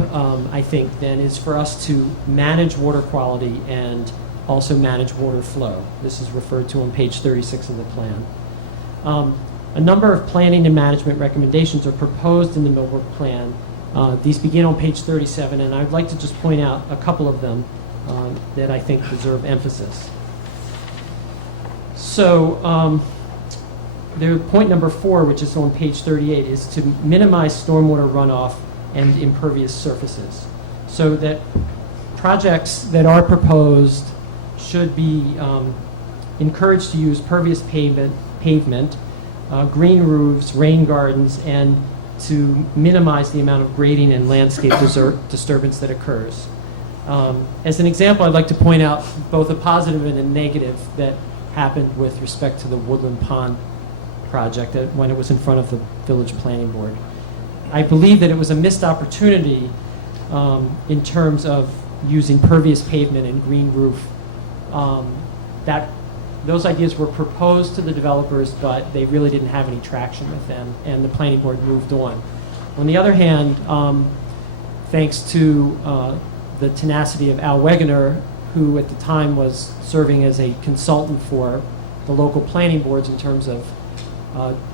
I think, then, is for us to manage water quality and also manage water flow. This is referred to on page 36 of the plan. A number of planning and management recommendations are proposed in the Millbrook plan. These begin on page 37, and I'd like to just point out a couple of them that I think deserve emphasis. So point number 4, which is on page 38, is to minimize stormwater runoff and impervious surfaces, so that projects that are proposed should be encouraged to use pervious pavement, green roofs, rain gardens, and to minimize the amount of grading and landscape disturbance that occurs. As an example, I'd like to point out both a positive and a negative that happened with respect to the Woodland Pond project when it was in front of the Village Planning Board. I believe that it was a missed opportunity in terms of using pervious pavement and green roof. Those ideas were proposed to the developers, but they really didn't have any traction with them, and the Planning Board moved on. On the other hand, thanks to the tenacity of Al Wegener, who at the time was serving as a consultant for the local planning boards in terms of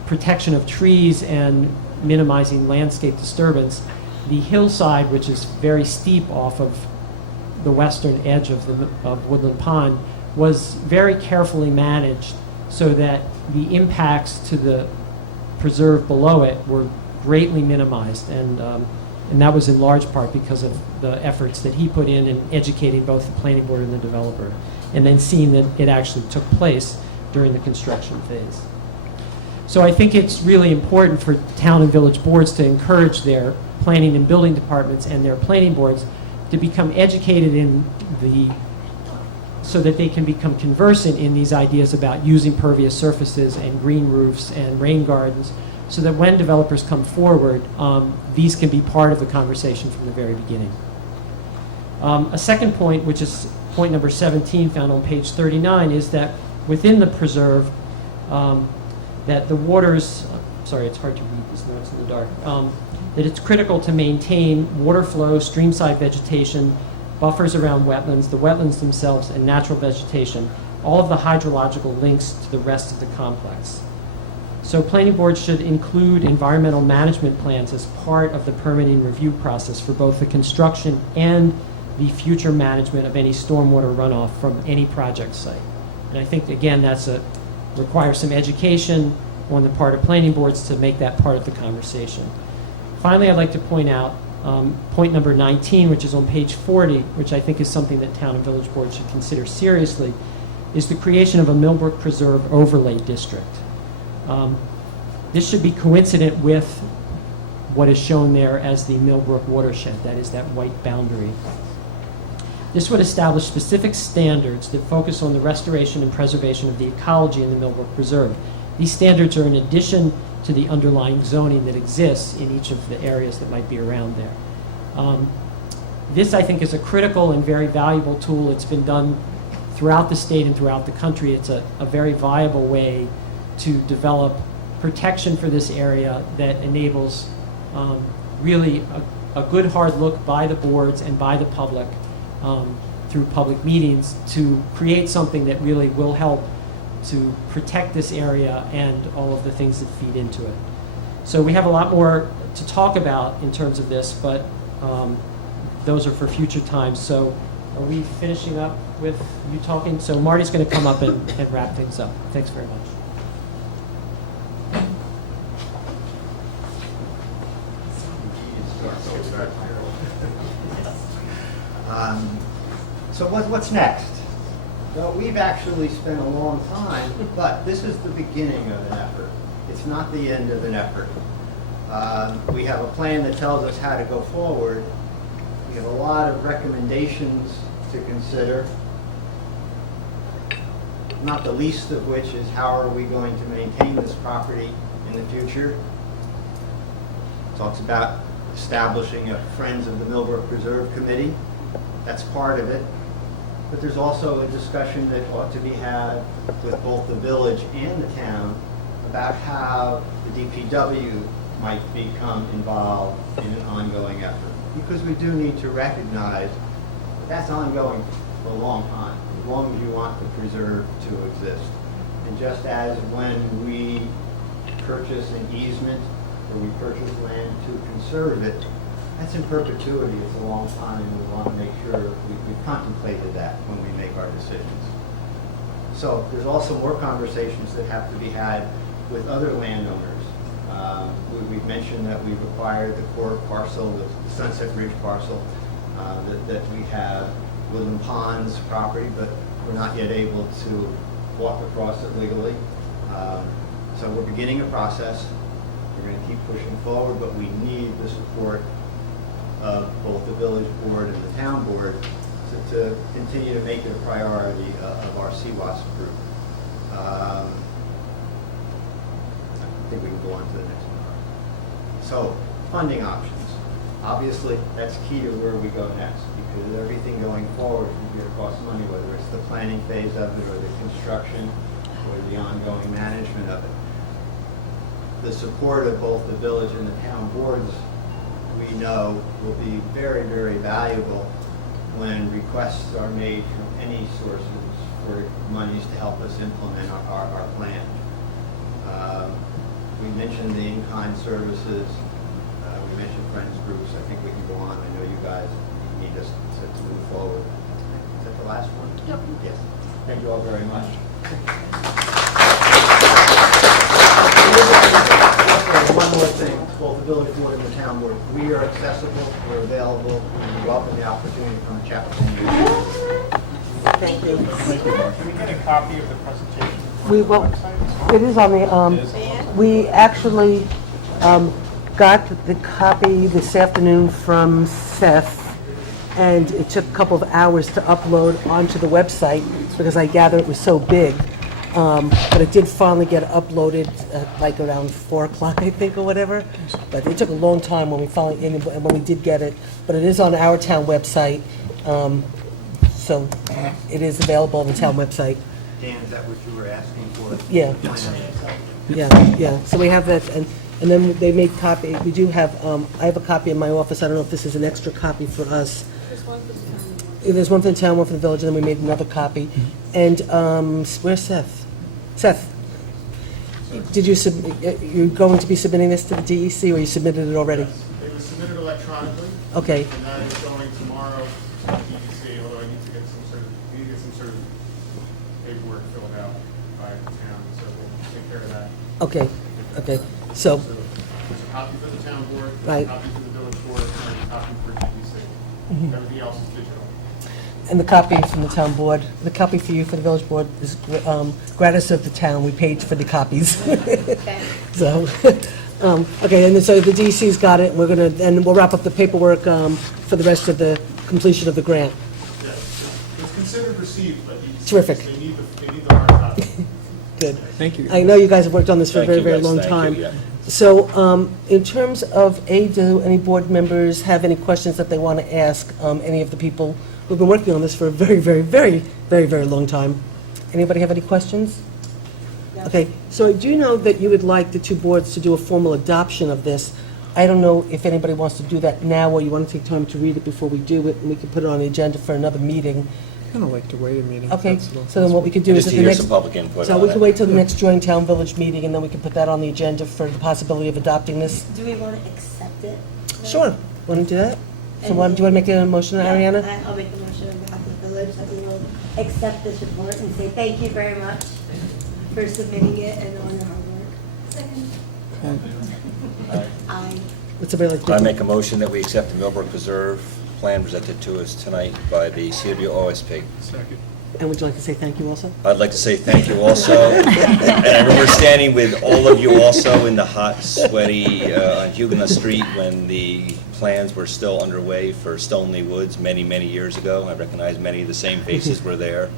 protection of trees and minimizing landscape disturbance, the hillside, which is very steep off of the western edge of Woodland Pond, was very carefully managed so that the impacts to the preserve below it were greatly minimized, and that was in large part because of the efforts that he put in educating both the planning board and the developer, and then seeing that it actually took place during the construction phase. So I think it's really important for town and village boards to encourage their planning and building departments and their planning boards to become educated so that they can become conversant in these ideas about using pervious surfaces and green roofs and rain gardens, so that when developers come forward, these can be part of the conversation from the very beginning. A second point, which is point number 17 found on page 39, is that within the preserve, that the waters, sorry, it's hard to read these notes in the dark, that it's critical to maintain water flow, streamside vegetation, buffers around wetlands, the wetlands themselves, and natural vegetation, all of the hydrological links to the rest of the complex. So planning boards should include environmental management plans as part of the permitting review process for both the construction and the future management of any stormwater runoff from any project site. And I think, again, requires some education on the part of planning boards to make that part of the conversation. Finally, I'd like to point out point number 19, which is on page 40, which I think is something that town and village boards should consider seriously, is the creation of a Millbrook Preserve Overlay District. This should be coincident with what is shown there as the Millbrook watershed, that is, that white boundary. This would establish specific standards that focus on the restoration and preservation of the ecology in the Millbrook Preserve. These standards are in addition to the underlying zoning that exists in each of the areas that might be around there. This, I think, is a critical and very valuable tool. It's been done throughout the state and throughout the country. It's a very viable way to develop protection for this area that enables really a good hard look by the boards and by the public through public meetings to create something that really will help to protect this area and all of the things that feed into it. So we have a lot more to talk about in terms of this, but those are for future times. So are we finishing up with you talking? So Marty's going to come up and wrap things up. Thanks very much. So what's next? Well, we've actually spent a long time, but this is the beginning of an effort. It's not the end of an effort. We have a plan that tells us how to go forward. We have a lot of recommendations to consider, not the least of which is how are we going to maintain this property in the future. Talks about establishing a Friends of the Millbrook Preserve Committee. That's part of it. But there's also a discussion that ought to be had with both the village and the town about how the DPW might become involved in an ongoing effort. Because we do need to recognize that that's ongoing for a long time, as long as you want the preserve to exist. And just as when we purchase an easement or we purchase land to conserve it, that's in perpetuity. It's a long time, and we want to make sure we've contemplated that when we make our decisions. So there's also more conversations that have to be had with other landowners. We've mentioned that we've acquired the core parcel, the Sunset Ridge parcel, that we have Woodland Ponds property, but we're not yet able to walk across it legally. So we're beginning a process. We're going to keep pushing forward, but we need the support of both the village board and the town board to continue to make it a priority of our CWAS group. I think we can go on to the next one. So, funding options. Obviously, that's key to where we go next, because everything going forward is going to cost money, whether it's the planning phase of it, or the construction, or the ongoing management of it. The support of both the village and the town boards, we know, will be very, very valuable when requests are made from any sources for monies to help us implement our plan. We mentioned the in-kind services. We mentioned friends groups. I think we can go on. I know you guys need us to move forward. Is that the last one? Yep. Yes. Thank you all very much. One more thing, both the village board and the town board, we are accessible, we're available, and we welcome the opportunity to come and chat with you. Thank you. Can we get a copy of the presentation? We will, it is on the, we actually got the copy this afternoon from Seth, and it took a couple of hours to upload onto the website because I gather it was so big. But it did finally get uploaded like around 4 o'clock, I think, or whatever. But it took a long time when we finally, when we did get it. But it is on our town website, so it is available on the town website. Dan, is that what you were asking for? Yeah. Yeah. So we have that, and then they made copy. We do have. I have a copy in my office. I don't know if this is an extra copy for us. There's one for the town, one for the village, and then we made another copy. And where's Seth? Seth, did you you're going to be submitting this to the DEC, or you submitted it already? Yes, it was submitted electronically. Okay. And that is going tomorrow to the DEC, although I need to get some sort of paperwork filled out by the town, so we'll take care of that. Okay. So, There's a copy for the town board, Right. a copy for the village board, and a copy for DEC. Everything else is digital. and the copy from the town board, the copy for you for the village board is gratis of the town. We paid for the copies. So, okay, and then so the DEC's got it, and we'll wrap up the paperwork for the rest of the completion of the grant. Yes, it's considered received, but Terrific. they need the hard copy. Good. Thank you. I know you guys have worked on this for a Thank very, you, very guys. long Thank time. you, yeah. So, in terms of do any board members have any questions that they want to ask any of the people who've been working on this for a very, very, very, very, very long time? Anybody have any questions? Okay, so I do know that you would like the two boards to do a formal adoption of this. I don't know if anybody wants to do that now, or you want to take time to read it before we do it, and we can put it on the agenda for another meeting. Kind of like to wait a meeting. Okay, so then what we could do is Just at to the hear next... some public input So on we it. can wait till the next joint town village meeting, and then we can put that on the agenda for the possibility of adopting this. Do we want to accept it? Sure. Want to do that? So do you want to make a motion, Ariana? I'll make a motion on behalf of the village that we will accept this report and say thank you very much for submitting it and all your hard work. Second. Aye. What's everybody like to I do? make a motion that we accept the Millbrook Preserve plan presented to us tonight by the CW OSP. Second. And would you like to say thank you also? I'd like to say thank you also. And I remember standing with all of you also in the hot, sweaty, on Huguenot Street when the plans were still underway for Stoneleigh Woods many, many years ago. I recognize many of the same faces were there.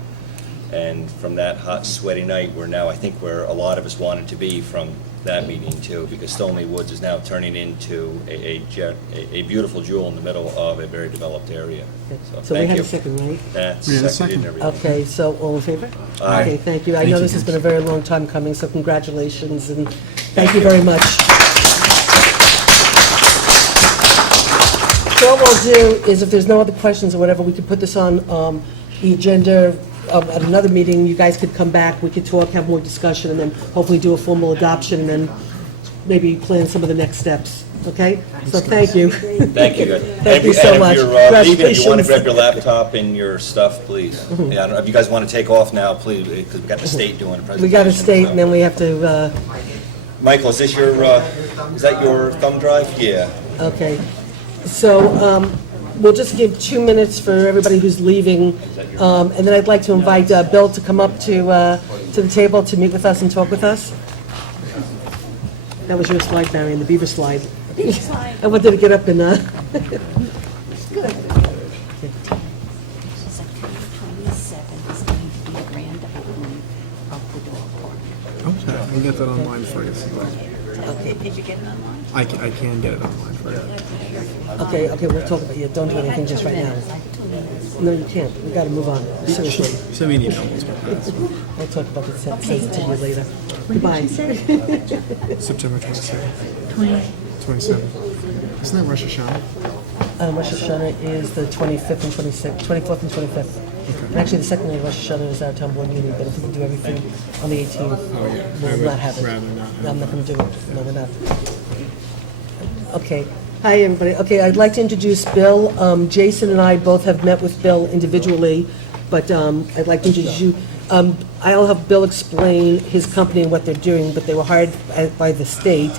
And from that hot, sweaty night, we're now, I think, where a lot of us wanted to be from that meeting too, because Stoneleigh Woods is now turning into a beautiful jewel in the middle of a very developed area. So we thank had you. a second, right? That's We had a seconded and second. everything. Okay, so all in favor? Aye. Okay, thank you. I Thank know you, this has guys. been a very long time coming, so congratulations, and thank you very much. So what we'll do is, if there's no other questions or whatever, we could put this on the agenda at another meeting. You guys could come back, we could talk, have more discussion, and then hopefully do a formal adoption, and then maybe plan some of the next steps, okay? So thank you. Thank you, guys. Thank you so much. And if you're leaving, if you want to Congratulations. grab your laptop and your stuff, please. Yeah, I don't know if you guys want to take off now, please, because we got the state doing a presentation. We got to state, so. and then we have to, Michael, is this your, is that your thumb drive? Yeah. okay. So we'll just give 2 minutes for everybody who's leaving, and then I'd like to invite Bill to come up to the table to meet with us and talk with us. That was your slide, Marion, the beaver slide. Beaver slide. I wanted to get up and, Good. September 27th is going to be the grand opening of the dog park. Okay, I can get that online for you. if you like. Did you get it online? I can get it online for you. okay, we'll talk about, don't do anything just right now. No, you can't, we got to move on, seriously. Send me an email. We'll talk about it. I'll talk about the sensitivity later. Goodbye. September 27th. 27th. Isn't that Rosh Hashanah? Rosh Hashanah is the 25th and 26th, 24th and 25th. And actually, the second day of Rosh Hashanah is our town board meeting, but if we can do everything on the 18th, I we'll would not have it. rather not have No, I'm not going to do it. No, we're not. Okay. Hi, everybody. Okay, I'd like to introduce Bill. Jason and I both have met with Bill individually, but I'd like to introduce you. I'll have Bill explain his company and what they're doing, but they were hired by the state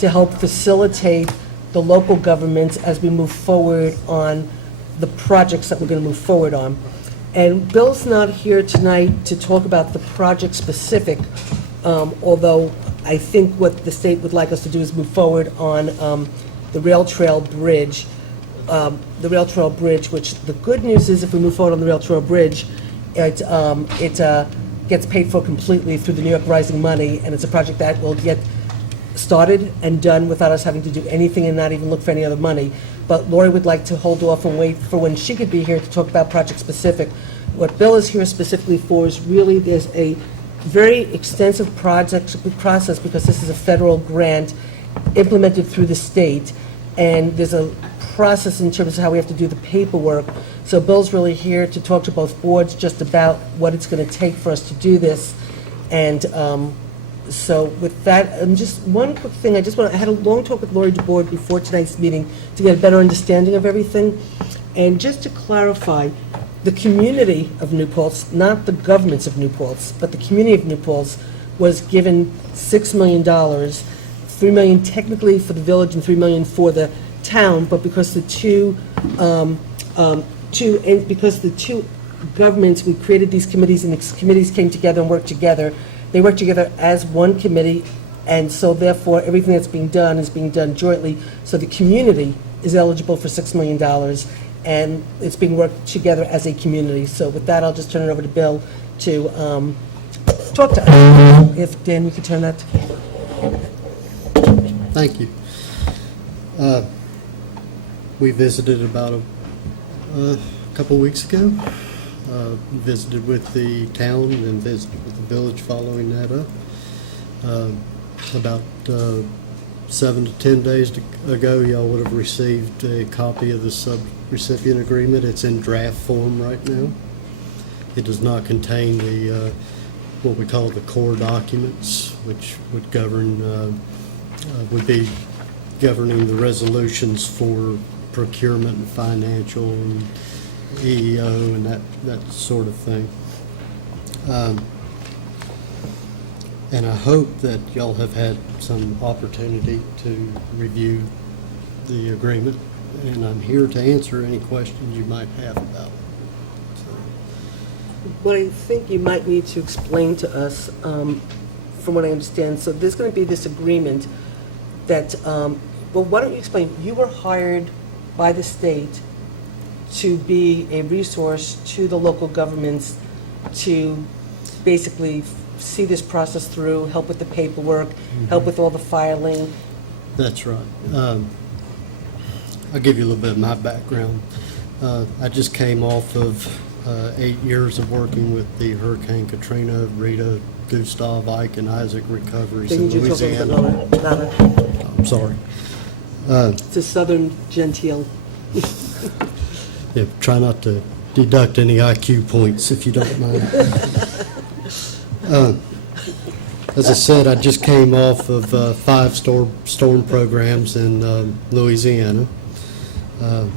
to help facilitate the local governments as we move forward on the projects that we're going to move forward on. And Bill's not here tonight to talk about the project specific, although I think what the state would like us to do is move forward on the rail trail bridge. Which the good news is if we move forward on the rail trail bridge, it gets paid for completely through the New York Rising money, and it's a project that will get started and done without us having to do anything and not even look for any other money. But Lori would like to hold off and wait for when she could be here to talk about project specific. What Bill is here specifically for is really there's a very extensive project process because this is a federal grant implemented through the state, and there's a process in terms of how we have to do the paperwork. So Bill's really here to talk to both boards just about what it's going to take for us to do this. And so with that, just one quick thing, I had a long talk with Lori DeBoard before tonight's meeting to get a better understanding of everything. And just to clarify, the community of New Paltz, not the governments of New Paltz, but the community of New Paltz was given $6 million, $3 million technically for the village and $3 million for the town, but because the two governments, we created these committees, and the committees came together and worked together. They work together as one committee, and so therefore, everything that's being done is being done jointly. So the community is eligible for $6 million, and it's being worked together as a community. So with that, I'll just turn it over to Bill to talk to us. If, Dan, you could turn that. Thank you. We visited about a couple weeks ago. Visited with the town and visited with the village following that up. About 7 to 10 days ago, y'all would have received a copy of the sub-recipient agreement. It's in draft form right now. It does not contain the, what we call the core documents, which would would be governing the resolutions for procurement and financial and EEO and that sort of thing. And I hope that y'all have had some opportunity to review the agreement, and I'm here to answer any questions you might have about it. What I think you might need to explain to us, from what I understand, so there's going to be this agreement that, well, why don't you explain? You were hired by the state to be a resource to the local governments to basically see this process through, help with the paperwork, help with all the filing. That's right. I'll give you a little bit of my background. I just came off of 8 years of working with the Hurricane Katrina, Rita, Gustav, Ike, and Isaac recoveries They in need you to talk a Louisiana. little bit louder. I'm sorry. It's a southern genteel. Yeah, try not to deduct any IQ points if you don't mind. As I said, I just came off of 5 storm programs in Louisiana.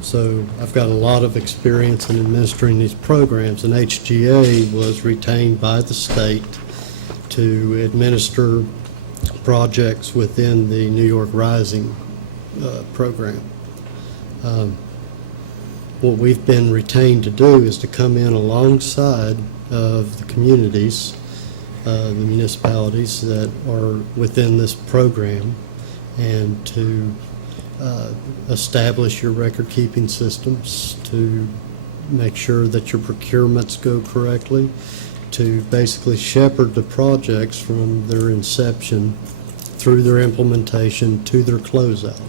So I've got a lot of experience in administering these programs, and HGA was retained by the state to administer projects within the New York Rising program. What we've been retained to do is to come in alongside of the communities, the municipalities that are within this program, and to establish your record-keeping systems, to make sure that your procurements go correctly, to basically shepherd the projects from their inception through their implementation to their closeout.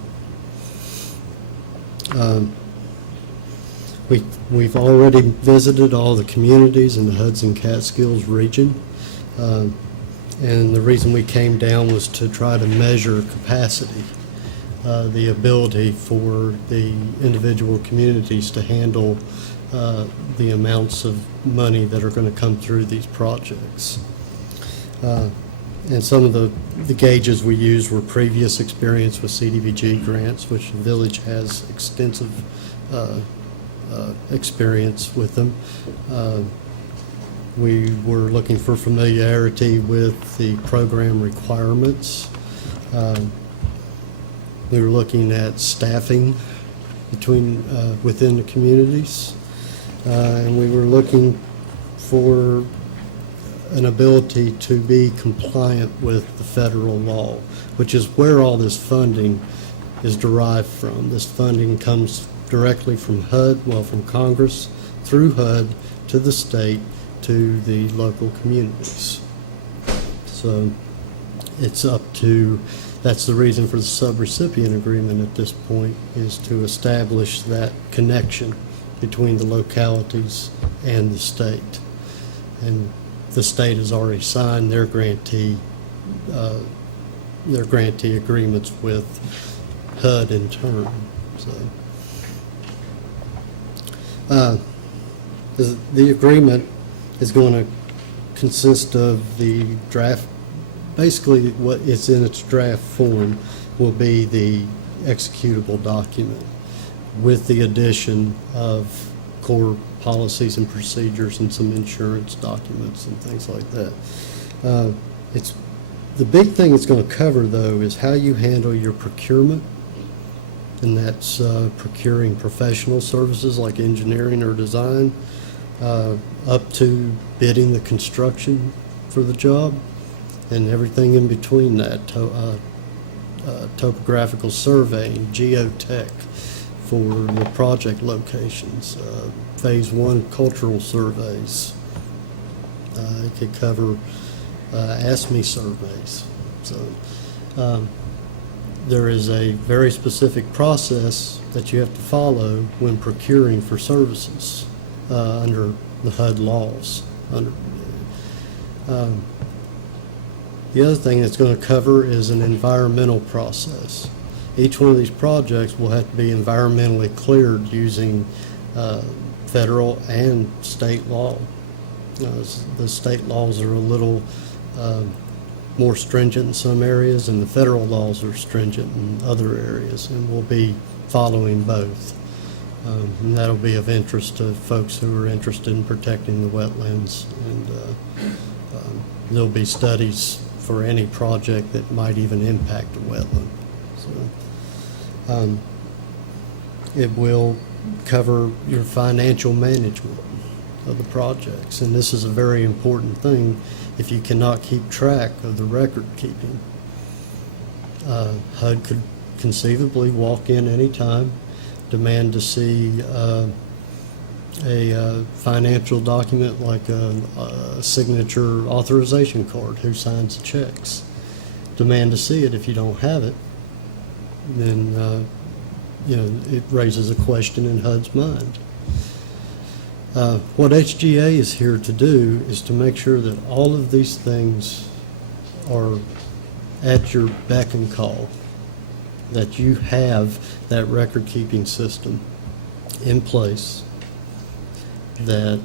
We've already visited all the communities in the Hudson Catskills region, and the reason we came down was to try to measure capacity, the ability for the individual communities to handle the amounts of money that are going to come through these projects. And some of the gauges we used were previous experience with CDBG grants, which the village has extensive experience with them. We were looking for familiarity with the program requirements. We were looking at staffing within the communities. And we were looking for an ability to be compliant with the federal law, which is where all this funding is derived from. This funding comes directly from HUD, well, from Congress, through HUD, to the state, to the local communities. So it's up to, that's the reason for the subrecipient agreement at this point, is to establish that connection between the localities and the state. And the state has already signed their grantee agreements with HUD in turn. So the agreement is going to consist of the draft. Basically, what is in its draft form will be the executable document with the addition of core policies and procedures and some insurance documents and things like that. The big thing it's going to cover, though, is how you handle your procurement, and that's procuring professional services like engineering or design, up to bidding the construction for the job, and everything in between that, topographical surveying, geotech for the project locations, phase 1 cultural surveys. It could cover ASME surveys. So there is a very specific process that you have to follow when procuring for services under the HUD laws. The other thing it's going to cover is an environmental process. Each one of these projects will have to be environmentally cleared using federal and state law. The state laws are a little more stringent in some areas, and the federal laws are stringent in other areas, and we'll be following both. And that'll be of interest to folks who are interested in protecting the wetlands. And there'll be studies for any project that might even impact a wetland. So it will cover your financial management of the projects. And this is a very important thing if you cannot keep track of the record keeping. HUD could conceivably walk in anytime, demand to see a financial document like a signature authorization card, who signs the checks. Demand to see it. If you don't have it, then it raises a question in HUD's mind. What HGA is here to do is to make sure that all of these things are at your beck and call, that you have that record-keeping system in place, that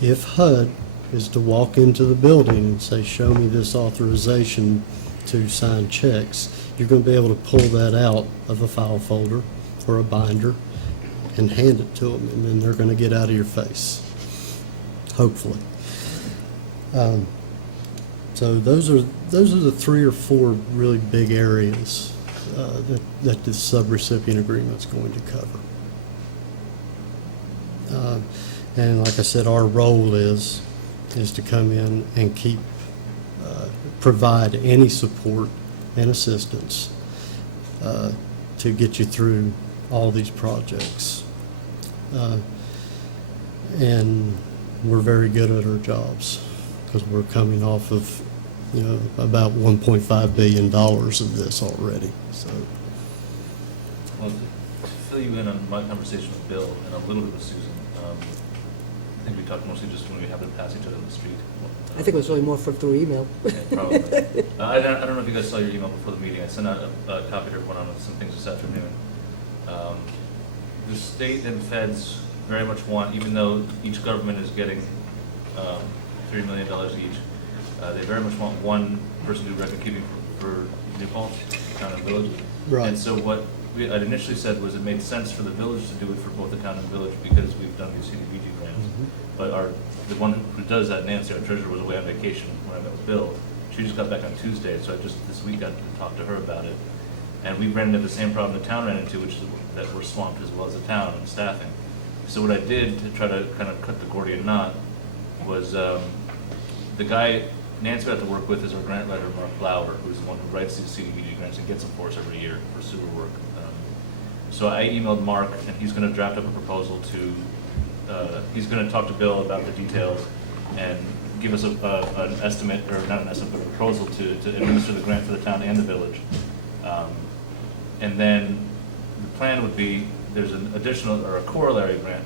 if HUD is to walk into the building and say, show me this authorization to sign checks, you're going to be able to pull that out of a file folder or a binder and hand it to them, and then they're going to get out of your face, hopefully. So those are the 3 or 4 really big areas that this subrecipient agreement is going to cover. And like I said, our role is to come in and provide any support and assistance to get you through all these projects. And we're very good at our jobs because we're coming off of, about $1.5 billion of this already. So, well, to fill you in on my conversation with Bill and a little bit with Susan, I think we talked mostly just when we happened to pass each other in the street. I think it was really more through email. Yeah, probably. I don't know if you guys saw your email before the meeting. I sent out a copy to everyone on some things this afternoon. The state and feds very much want, even though each government is getting $3 million each, they very much want one person to do record keeping for New Paltz, the town and village. Right. And so what I'd initially said was it made sense for the village to do it for both the town and village because we've done these CDBG grants. Mm-hmm. But the one who does that, Nancy, our treasurer, was away on vacation when I met with Bill. She just got back on Tuesday, so I just this week got to talk to her about it. And we ran into the same problem the town ran into, which is that we're swamped as well as the town in staffing. So what I did to try to kind of cut the Gordian knot was the guy Nancy got to work with is our grant writer, Mark Lauer, who's the one who writes these CDBG grants and gets them for us every year for sewer work. So I emailed Mark, and he's going to draft up a proposal to, he's going to talk to Bill about the details and give us an estimate, or not an estimate, but a proposal to administer the grant for the town and the village. And then the plan would be, there's an additional, or a corollary grant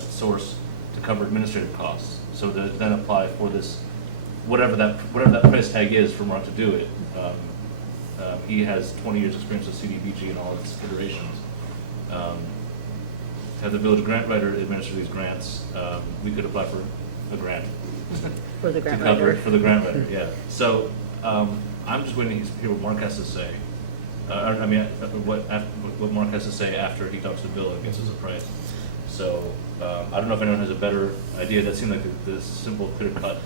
source to cover administrative costs. So to then apply for this, whatever that price tag is for Mark to do it. He has 20 years experience with CDBG and all its iterations. Have the village grant writer administer these grants. We could apply for a grant. For the grant to cover writer. it for the grant writer, yeah. So I'm just waiting to hear what Mark has to say. What Mark has to say after he talks to Bill and gets us a price. So I don't know if anyone has a better idea. That seemed like the simple, clear-cut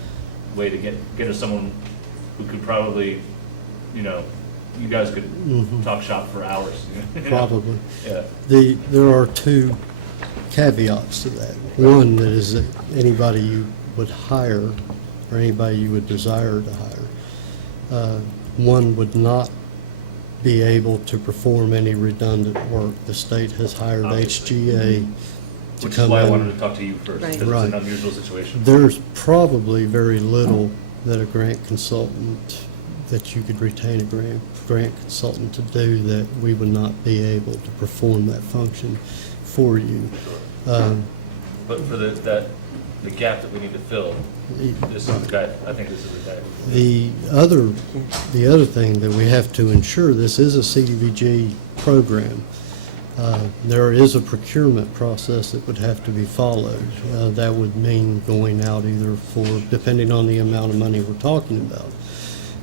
way to get us someone who could probably, you guys could talk shop for hours. probably. Yeah. There are 2 caveats to that. One, that is that anybody you would hire or anybody you would desire to hire, one would not be able to perform any redundant work. The state has hired HGA to Which come is why I in. wanted to talk to you first, Right. because Right. it's an unusual situation. There's probably very little that a grant consultant, that you could retain a grant consultant to do that we would not be able to perform that function for you. But for that the gap that we need to fill, this is the guy, I think this is the guy. The other thing that we have to ensure, this is a CDBG program. There is a procurement process that would have to be followed. That would mean going out either for, depending on the amount of money we're talking about,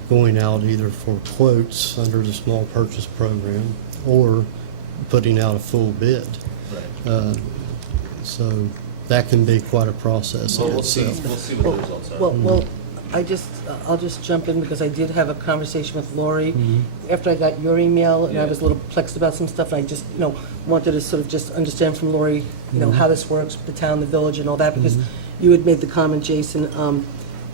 going out either for quotes under the small purchase program or putting out a full bid. Right. So that can be quite a process Well, in we'll see itself. what the results are. Well, I'll just jump in because I did have a conversation with Lori after I got your email, and I Yeah. was a little perplexed about some stuff, and I just, wanted to sort of just understand from Lori, how this works, the town, the village, and all that, because you had made the comment, Jason,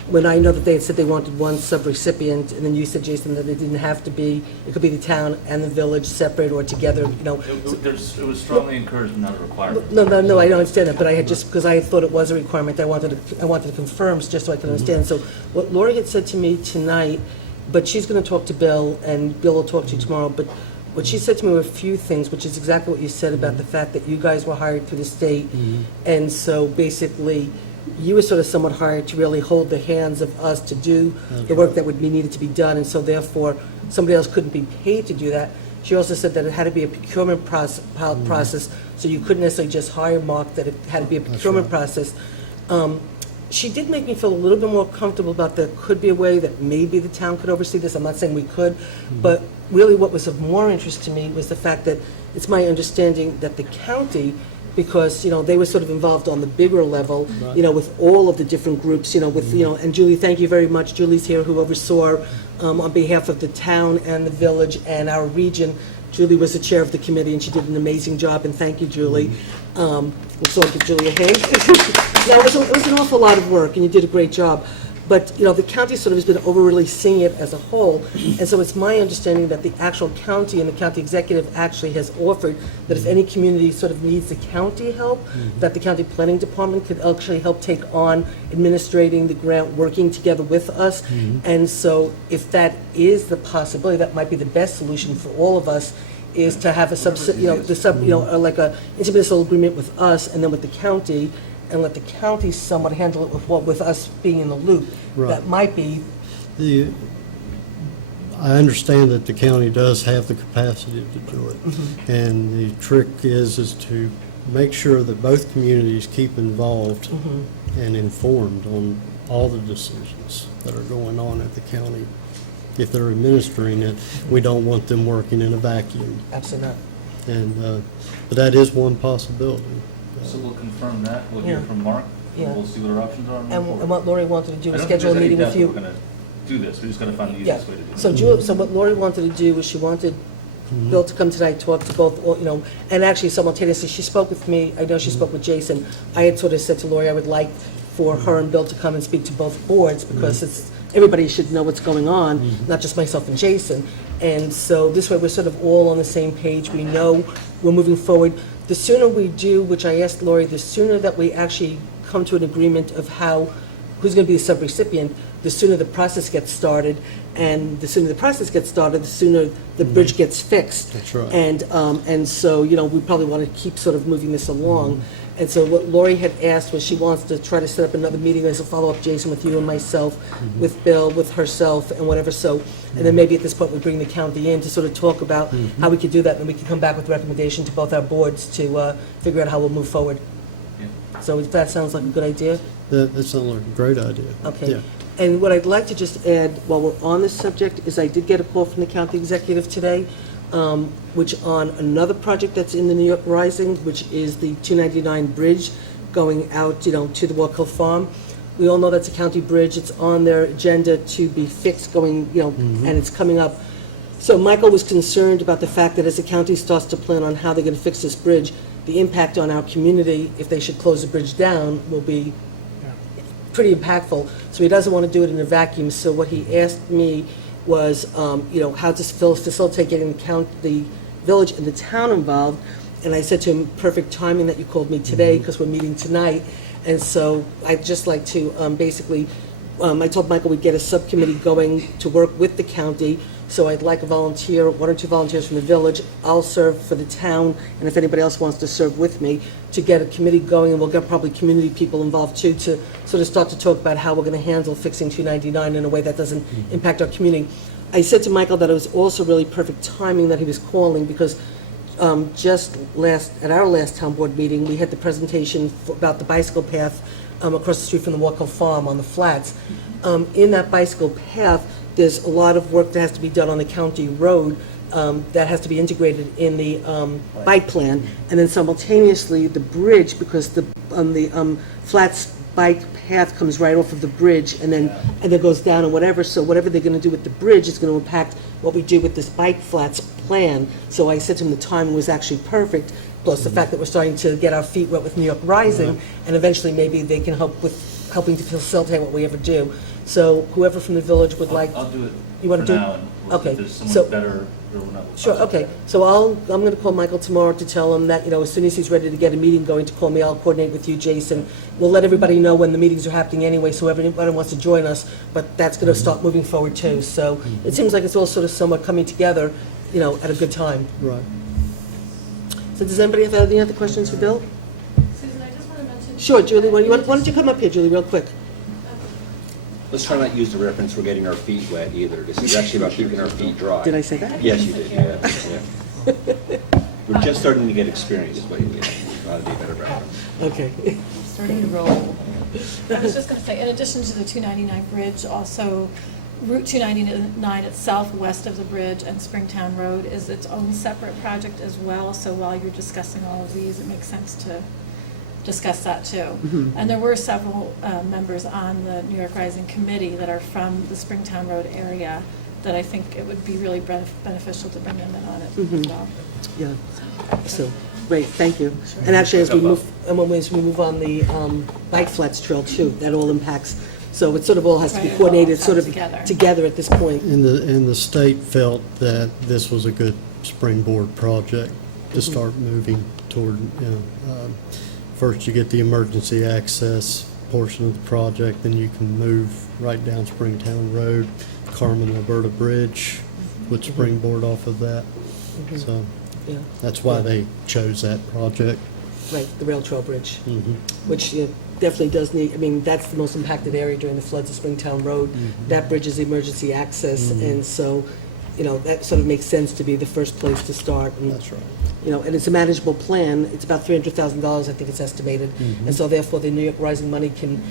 when I know that they had said they wanted one subrecipient, and then you said, Jason, that it didn't have to be, it could be the town and the village separate or together, It was strongly encouraged, not a requirement. No, I don't understand that, but I had just, because I thought it was a requirement, I wanted to confirm, just so I could understand. So what Lori had said to me tonight, but she's going to talk to Bill, and Bill will talk to you tomorrow, but what she said to me were a few things, which is exactly what you said about the fact that you guys were hired through the state, and so basically, you were sort of somewhat hired to really hold the hands of us to do the work that would be needed to be done, and so therefore, somebody else couldn't be paid to do that. She also said that it had to be a procurement process, so you couldn't necessarily just hire Mark, that it had to be a procurement process. She did make me feel a little bit more comfortable about there could be a way that maybe the town could oversee this. I'm not saying we could, but really what was of more interest to me was the fact that it's my understanding that the county, because, they were sort of involved on the bigger level, with all of the different groups, with, and Julie, thank you very much. Julie's here, who oversaw, on behalf of the town and the village and our region. Julie was the chair of the committee, and she did an amazing job, and thank you, Julie. So I'll give Julie a hand. No, it was an awful lot of work, and you did a great job. But, the county sort of has been overly seeing it as a whole, and so it's my understanding that the actual county and the county executive actually has offered that if any community sort of needs the county help, that the county planning department could actually help take on administrating the grant, working together with us. And so if that is the possibility, that might be the best solution for all of us, is to have a like a intermunicipal agreement with us and then with the county, and let the county somewhat handle it with us being in the loop. Right. That might be, I understand that the county does have the capacity to do it. And the trick is to make sure that both communities keep involved and informed on all the decisions that are going on at the county. If they're administering it, we don't want them working in a vacuum. absolutely not. And, but that is one possibility. So we'll confirm that, we'll hear Yeah. from Mark, Yeah. and we'll see what our options are. And what Lori wanted to do I was don't think schedule a there's any meeting doubt with that you. we're gonna do this, we just gotta find the Yeah, easiest way to do it. so what Lori wanted to do was she wanted Bill to come tonight, talk to both, and actually simultaneously, she spoke with me, I know she spoke with Jason. I had sort of said to Lori, I would like for her and Bill to come and speak to both boards, because everybody should know what's going on, not just myself and Jason. And so this way, we're sort of all on the same page, we know we're moving forward. The sooner we do, which I asked Lori, the sooner that we actually come to an agreement of who's going to be the subrecipient, the sooner the process gets started, and the sooner the process gets started, the sooner the bridge gets fixed. That's right. And so, we probably want to keep sort of moving this along. And so what Lori had asked was she wants to try to set up another meeting as a follow-up, Jason, with you and myself, with Bill, with herself, and whatever, so, and then maybe at this point we bring the county in to sort of talk about how we could do that, and we can come back with recommendation to both our boards to figure out how we'll move forward. So if that sounds like a good idea? That sounds like a great idea. Okay. Yeah. And what I'd like to just add, while we're on this subject, is I did get a call from the county executive today, which on another project that's in the New York Rising, which is the 299 bridge going out, to the Walk Hill Farm. We all know that's a county bridge. It's on their agenda to be fixed going, and it's coming up. So Michael was concerned about the fact that as the county starts to plan on how they're going to fix this bridge, the impact on our community, if they should close the bridge down, will be pretty impactful. So he doesn't want to do it in a vacuum. So what he asked me was, how to facilitate getting the village and the town involved. And I said to him, perfect timing that you called me today, because we're meeting tonight. And so I'd just like to I told Michael we'd get a subcommittee going to work with the county So I'd like a volunteer, 1 or 2 volunteers from the village. I'll serve for the town, and if anybody else wants to serve with me, to get a committee going, and we'll get probably community people involved too, to sort of start to talk about how we're going to handle fixing 299 in a way that doesn't impact our community. I said to Michael that it was also really perfect timing that he was calling, because at our last town board meeting, we had the presentation about the bicycle path across the street from the Walk Hill Farm on the flats. In that bicycle path, there's a lot of work that has to be done on the county road that has to be integrated in the bike plan, and then simultaneously the bridge, because the flats bike path comes right off of the bridge and then goes down and whatever. So whatever they're going to do with the bridge is going to impact what we do with this bike flats plan. So I said to him the timing was actually perfect, plus the fact that we're starting to get our feet wet with New York Rising, and eventually maybe they can help with helping to facilitate what we ever do. So whoever from the village would like. I'll do it You want for to do now, it? and we'll see Okay. if there's So- someone better, or we'll not. Sure, okay. So I'm going to call Michael tomorrow to tell him that, as soon as he's ready to get a meeting going, to call me. I'll coordinate with you, Jason. We'll let everybody know when the meetings are happening anyway, so everybody wants to join us, but that's going to start moving forward too. So it seems like it's all sort of somewhat coming together, at a good time. Right. So does anybody have any other questions for Bill? Susan, I just want to mention. Sure, Julie, why don't you come up here, Julie, real quick? Let's try not to use the reference we're getting our feet wet either. This is actually about keeping our feet dry. Did I say that? Yes, you did, yeah. We're just starting to get experience, but we ought to be better about it. Okay. Starting to roll. I was just going to say, in addition to the 299 bridge, also Route 299 itself, west of the bridge, and Springtown Road is its own separate project as well. So while you're discussing all of these, it makes sense to discuss that too. And there were several members on the New York Rising Committee that are from the Springtown Road area that I think it would be really beneficial to bring them in on it as well. Yeah, so, great, thank you. And actually, as we move on the bike flats trail too, that all impacts, so it sort of all has to be Right, it all coordinated, ties sort of together. together at this point. And the state felt that this was a good springboard project to start moving toward, first you get the emergency access portion of the project, then you can move right down Springtown Road, Carmen Alberta Bridge would springboard off of that. So Yeah, that's why they chose that project. right, the rail trail bridge, Mhm. which definitely does need, that's the most impacted area during the floods of Springtown Road. That bridge is emergency access, and so, that sort of makes sense to be the first place to start. And, That's right. and it's a manageable plan. It's about $300,000, I think it's estimated. And so therefore, the New York Rising money can,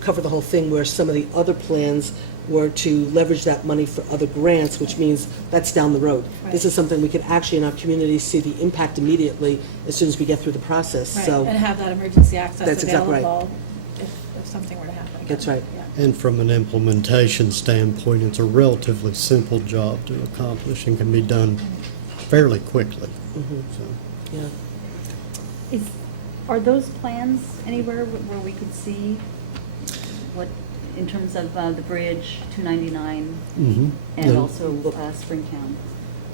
cover the whole thing, where some of the other plans were to leverage that money for other grants, which means that's down the road. This is something we could actually, in our community, see the impact immediately as soon as we get through the process, Right, so. and have that emergency access That's exactly right. available if something were to happen. again. That's right. Yeah. And from an implementation standpoint, it's a relatively simple job to accomplish and can be done fairly quickly. So, Yeah. Are those plans anywhere where we could see what, in terms of the bridge, 299, mhm. and Yeah. also Springtown?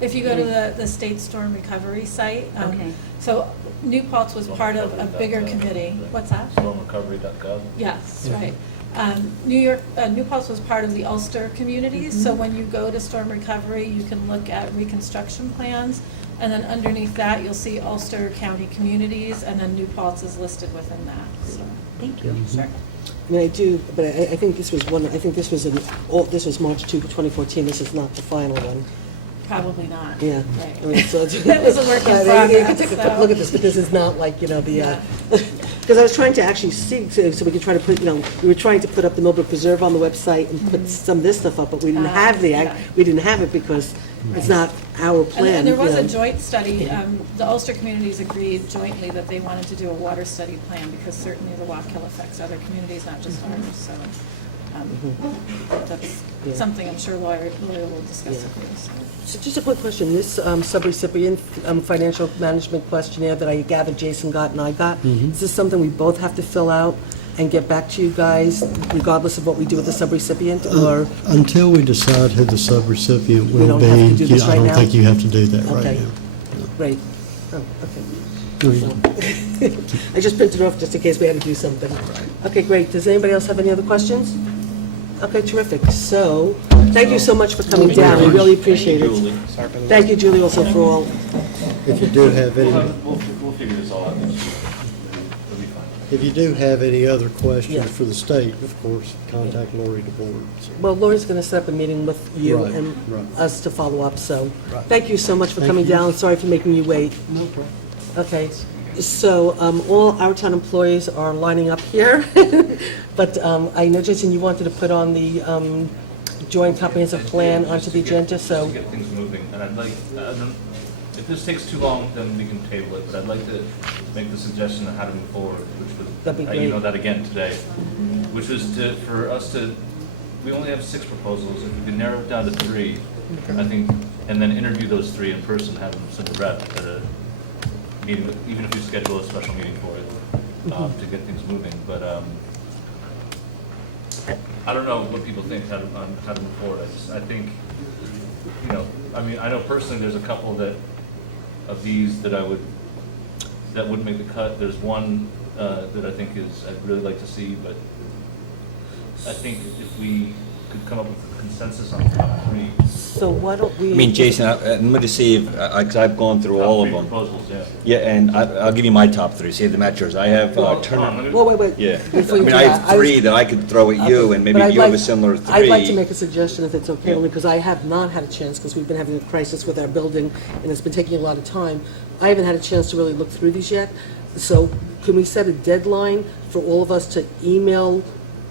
If you go to the state storm recovery site, Okay. so New Paltz was part of a bigger committee. What's that? Stormrecovery.gov. Yes, right. New Paltz was part of the Ulster communities, so when you go to storm recovery, you can look at reconstruction plans, and then underneath that, you'll see Ulster County communities, and then New Paltz is listed within that, so. Thank you. Sure. I do, but I think this was this was March 2, 2014, this is not the final one. Probably not. Yeah. Right. So That was a work in You can progress, take a quick so. look at this, but this is not like, because I was trying to actually see, so we could try to put, we were trying to put up the Millbrook Preserve on the website and put some of this stuff up, but we didn't have yeah. we didn't have it because it's not our plan. And there was a you know. joint study, the Ulster communities agreed jointly that they wanted to do a water study plan, because certainly the Walk Hill affects other communities, not just ours, so. That's Yeah. something I'm sure Lawyer will discuss Yeah. with you, so. So just a quick question, this subrecipient financial management questionnaire that I gathered Jason got and I got, is this something we both have to fill out and get back to you guys, regardless of what we do with the subrecipient, or? Until we decide who the subrecipient We will don't be, have to do this I right don't now? think you have to do that right Okay. now. Great. Oh, okay. No. I just printed it off just in case we had to do something. Okay, great. Does anybody else have any other questions? Okay, terrific. So, thank you so much for coming down. We really appreciate it. Thank you, Julie, also for all. If you do have any, We'll figure this all out. It'll be fine. if you do have any other questions Yeah. for the state, of course, contact Lori DeBoer. Well, Lori's going to set up a meeting with you Right, and right. us to follow up, so Right. thank you so much for Thank coming you. down. Sorry for making you wait. No problem. Okay, so all our town employees are lining up here, but I know, Jason, you wanted to put on the joint comprehensive plan onto the agenda, so, Just to get things moving, and I'd like, if this takes too long, then we can table it, but I'd like to make the suggestion on how to move forward, which was, That'd be I emailed great. that again today, which was for us to, we only have 6 proposals, if we could narrow it down to 3, I think, and then interview those 3 in person, have them send a rep at a meeting, even if we schedule a special meeting for it, to get things moving, but, I don't know what people think, on how to move forward. I think, you know, I mean, I know personally there's a couple of these that that wouldn't make the cut. There's one that I think I'd really like to see, but I think if we could come up with a consensus on 3. so why don't we... I mean, Jason, I'm going to see if, because I've gone through all of them. Proposals, yeah. Yeah, and I'll give you my top 3, see if they match yours. I have Turner. Well, wait. Yeah, Before I you mean, do I that, have 3 that I could throw at you, Okay, and maybe but I'd you have a like- similar 3. I'd like to make a suggestion, if it's okay, Yeah. only because I have not had a chance, because we've been having a crisis with our building, and it's been taking a lot of time. I haven't had a chance to really look through these yet, so can we set a deadline for all of us to email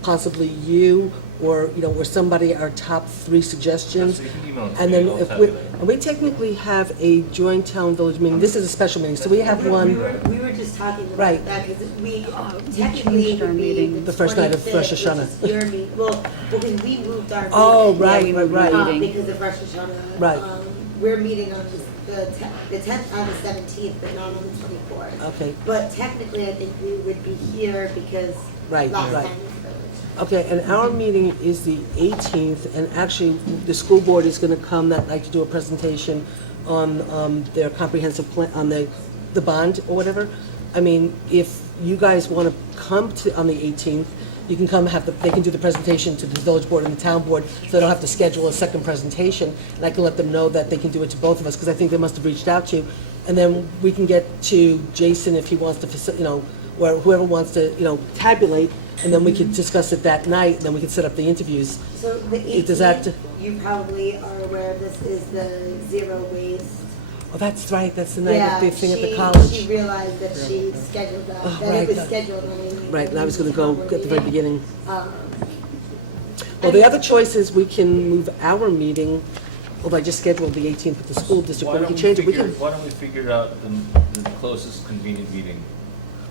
possibly you, or, you know, or somebody, our top 3 suggestions? So you can email it to And me, then I'll if tabulate. and we technically have a joint town village meeting, this is a special meeting, so we have one, We were just talking Right. about that, because we we technically changed our would be meeting. the The first night of 25th, Rosh which Hashanah. is your meeting. Well, because we moved our meeting. Oh, Yeah, right, we right, moved right. our meeting. Because of Rosh Hashanah. Right. We're meeting on the 10th on the 17th, but not on the 24th. Okay. But technically, I think we would be here because Right, last right. time was village. Okay, and our meeting is the 18th, and actually, the school board is going to come that night to do a presentation on their comprehensive plan, on the bond or whatever. I mean, if you guys want to come to, on the 18th, you can come they can do the presentation to the village board and the town board, so they don't have to schedule a second presentation, and I can let them know that they can do it to both of us, because I think they must have reached out to you. And then we can get to Jason if he wants to, you know, or whoever wants to, you know, tabulate, and then we could discuss it that night, and then we could set up the interviews. So the Does that- 18th, you probably are aware of this, is the zero waste. Oh, that's right, that's the night Yeah, of the thing at the she college. realized that she scheduled that, Oh, that right. it was scheduled on the. Right, and I was gonna go at the very beginning. Um, Well, the other choice is we can move our meeting, although I just scheduled the 18th with the school district, but we can change it. Why don't we figure out the closest convenient meeting?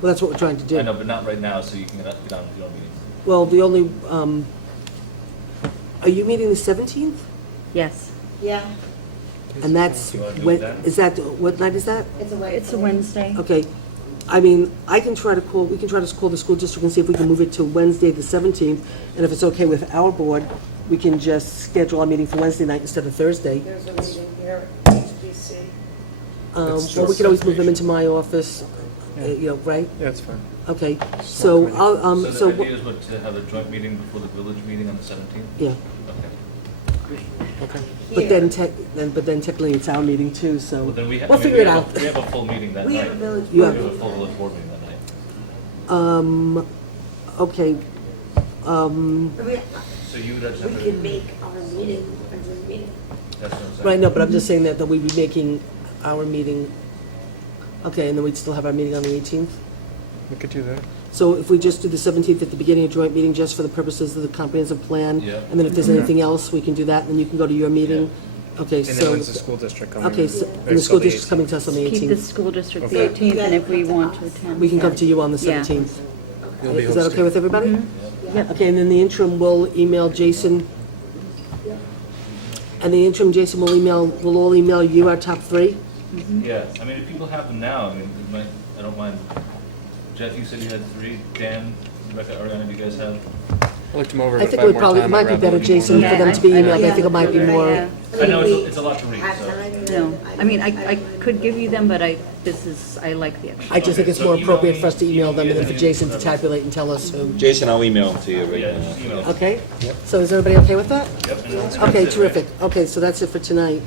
Well, that's what we're trying to do. I know, but not right now, so you can get on with your own meeting. Well, the only, are you meeting the 17th? Yes, Yeah, And that's, You wanna do it when, then? is that, what night is that? it's a Wednesday. it's a Wednesday. Okay, I mean, we can try to call the school district and see if we can move it to Wednesday, the 17th, and if it's okay with our board, we can just schedule our meeting for Wednesday night instead of Thursday. There's a meeting here at HBC. Well, we could always move them into my office, you know, right? Yeah, it's fine. Okay, so I'll, So so, the idea is what, to have a joint meeting before the village meeting on the 17th? yeah, Okay. okay. But then technically it's our meeting too, so Well, then we we'll figure it out. We have a full meeting that We night. have a village. You We have- have a full village board meeting that night. Okay, I mean, So you would just we have to, could make our meeting a Zoom meeting. that's what I'm saying. right, no, but I'm just saying that we'd be making our meeting, okay, and then we'd still have our meeting on the 18th? We could do that. So if we just do the 17th at the beginning of joint meeting, just for the purposes of the comprehensive plan? Yeah. And then if there's anything else, we can do that, and then you can go to your meeting? Okay, And then so, when's the school district coming? okay, so, and the Next school on the district's coming to us on the Keep the 18th. school district the Okay. 18th, and if we want to attend. We can come to you on the Yeah. 17th. You'll be Is that okay hosting. with everybody? Yep. Okay, and then the interim, we'll email Jason. And the interim, Jason, we'll all email you our top 3? Yeah, I mean, if people have them now, I mean, it might, I don't mind. Jeff, you said you had 3. Dan, Rebecca, Ariana, do you guys have? I looked them over I the think five it more probably, time. might be better, Jason, for them to be emailed. I think it might be more. I know it's a lot to read, so. No, I mean, I could give you them, but I like the extra. I just think it's more appropriate for us to email them and then for Jason to tabulate and tell us who. Jason, I'll email them to you right Yeah, now. just email. Okay? So is everybody okay with that? Yep. and that's Okay, it, terrific. Okay, so that's it for tonight.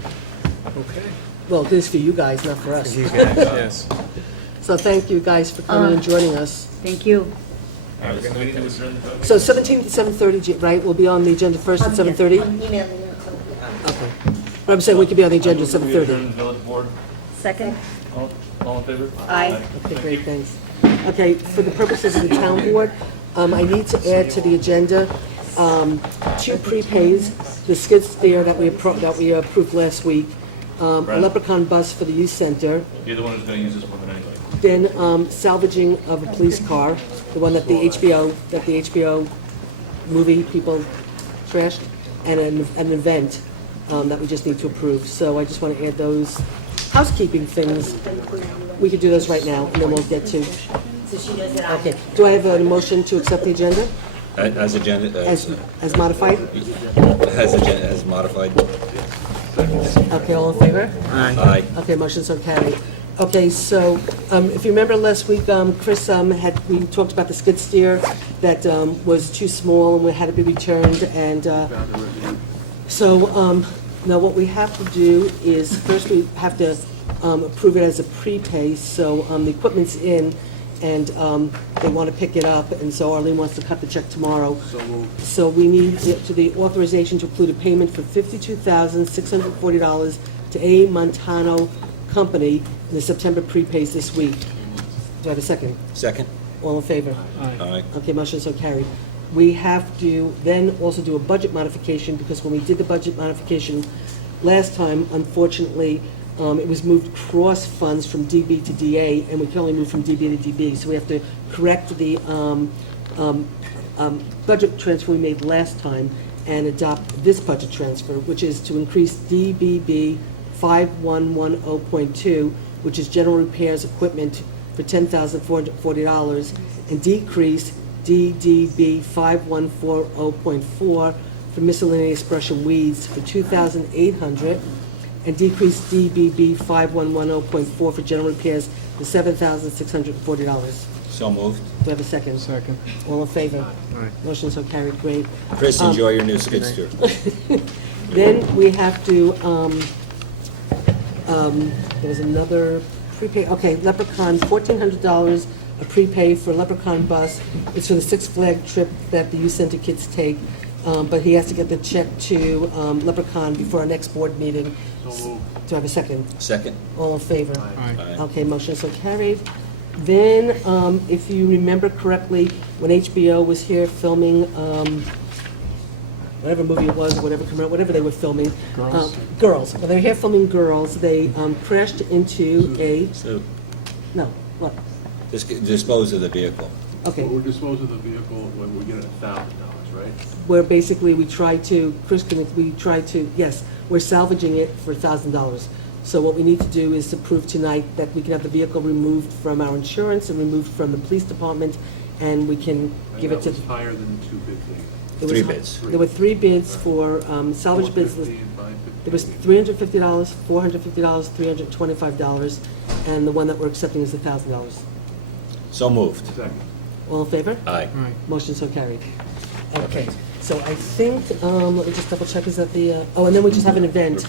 Okay. Well, this is for you guys, not for us. You guys, yes. So thank you guys for coming and joining us. Thank you. All right, so we need to adjourn the vote. So 17th at 7:30, right? We'll be on the agenda first at 7:30? I'm emailing you. Okay. But I'm saying we could be on the agenda at I move that we adjourn 7:30. the village board. Second? All in favor? Aye. Okay, great, thanks. Okay, for the purposes of the town board, I need to add to the agenda 2 prepays, the skid steer that we approved last week, a Leprechaun bus for the youth center, You're the one who's gonna use this woman anyway. then salvaging of a police car, the one that the HBO movie people trashed, and an event that we just need to approve. So I just want to add those housekeeping things. We could do those right now, and then we'll get to. So she does it on. Okay. Do I have a motion to accept the agenda As agenda, as modified? as modified. Okay, all in favor? Aye. Okay, motion so carried. Okay, so if you remember last week, Chris we talked about the skid steer that was too small and had to be returned, and so now what we have to do is first we have to approve it as a prepay. So the equipment's in, and they want to pick it up, and so Arlene wants to cut the check tomorrow. So we need the authorization to include a payment for $52,640 to A. Montano Company in the September prepays this week. Do I have a second? Second? All in favor? Aye. Okay, motion so carried. We have to then also do a budget modification, because when we did the budget modification last time, unfortunately, it was moved cross funds from DB to DA, and we can only move from DB to DB. So we have to correct the budget transfer we made last time and adopt this budget transfer, which is to increase DBB 5110.2, which is general repairs equipment, for $10,440, and decrease DDB 5140.4 for miscellaneous brush and weeds for $2,800, and decrease DBB 5110.4 for general repairs for $7,640. So moved. Do I have a second? Second. All in favor? Aye. Motion so carried, great. Chris, enjoy your new skid steer. Then we have to, there's another prepay, okay, Leprechaun, $1,400, a prepay for Leprechaun bus. It's for the Six Flag trip that the youth center kids take, but he has to get the check to Leprechaun before our next board meeting. Do I have a second? Second? All in favor? Aye. Okay, motion so carried. Then, if you remember correctly, when HBO was here filming, whatever movie it was, whatever they were filming. Girls? Girls. When they were here filming Girls, they crashed into a, So, no, what? dispose of the vehicle. Okay, We'll dispose of the vehicle when we get $1,000, right? where basically we tried to, yes, we're salvaging it for $1,000. So what we need to do is to prove tonight that we can have the vehicle removed from our insurance and removed from the police department, and we can give it to. And that was higher than the 2 bid things. It was Three hi- bids. There were 3 bids for salvage bids. 450 and 550. There was $350, $450, $325, and the one that we're accepting is $1,000. So moved. Second. All in favor? Aye. Motion so carried. Okay, so I think, let me just double check, is that the, and then we just have an event.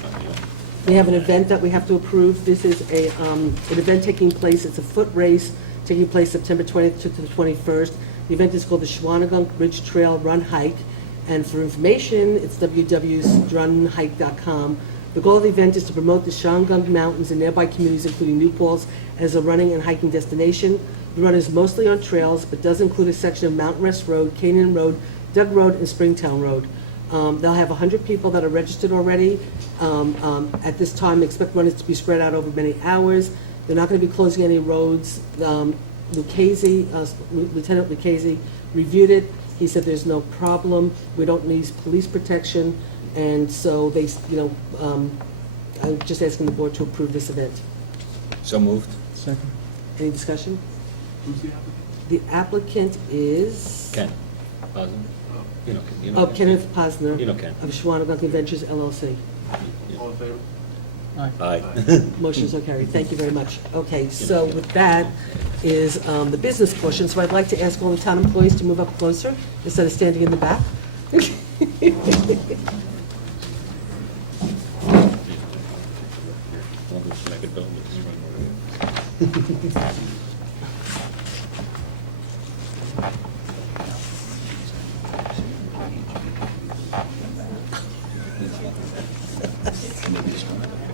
We have an event that we have to approve. This is an event taking place, it's a foot race taking place September 20th to the 21st. The event is called the Schwanagunk Ridge Trail Run Hike, and for information, it's www.runhike.com. The goal of the event is to promote the Schwanagunk Mountains and nearby communities, including New Paltz, as a running and hiking destination. The run is mostly on trails, but does include a section of Mountain Rest Road, Canaan Road, Doug Road, and Springtown Road. They'll have 100 people that are registered already. At this time, expect runners to be spread out over many hours. They're not going to be closing any roads. Lieutenant Lucchese reviewed it. He said there's no problem. We don't need police protection. And so they, I'm just asking the board to approve this event. So moved. Second. Any discussion? Who's the applicant? The applicant is, Ken? Positive? You know Ken. You know Ken. Kenneth Posner. You know Ken. Of Schwann-Gunkin Ventures LLC. All in favor? Aye. Motion so carried. Thank you very much. Okay, so with that is the business portion. So I'd like to ask all the town employees to move up closer instead of standing in the back.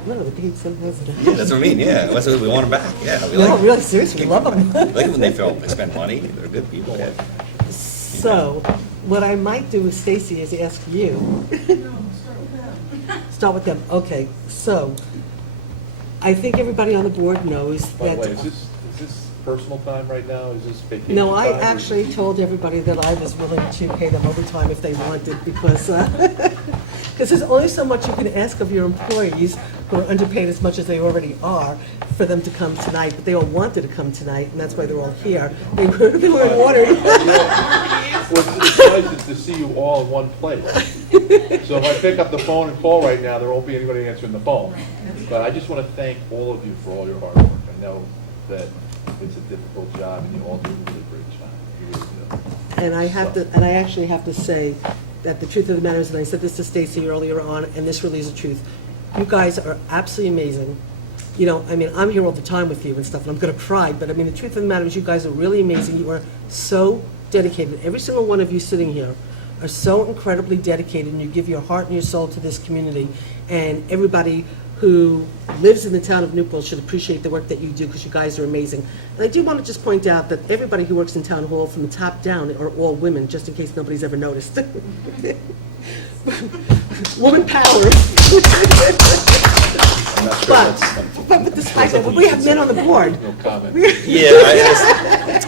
No, the big somehow. Yeah, that's what I mean, yeah. That's what we want them back, yeah. We No, like- really, seriously, we love them. Like it when they spend money, they're good people, yeah. So, what I might do with Stacy is ask you. Start with them, okay. So, I think everybody on the board knows By the way, that. is this personal time right now? Is this vacation No, I time, or- actually told everybody that I was willing to pay them overtime if they wanted, because there's only so much you can ask of your employees who are underpaid as much as they already are for them to come tonight, but they all wanted to come tonight, and that's why they're all here. They were ordered. Well, it's nice to see you all in one place. So if I pick up the phone and call right now, there won't be anybody answering the phone. But I just want to thank all of you for all your hard work. I know that it's a difficult job, and you all do a really great job. You really do. And I actually have to say that the truth of the matter is, and I said this to Stacy earlier on, and this really is the truth, you guys are absolutely amazing. You know, I mean, I'm here all the time with you and stuff, and I'm gonna cry, but I mean, the truth of the matter is, you guys are really amazing. You are so dedicated. Every single one of you sitting here are so incredibly dedicated, and you give your heart and your soul to this community. And everybody who lives in the town of Newport should appreciate the work that you do, because you guys are amazing. And I do want to just point out that everybody who works in town hall from the top down are all women, just in case nobody's ever noticed. Woman power. I'm not sure But despite that, we have men on the board. No comment. Yeah,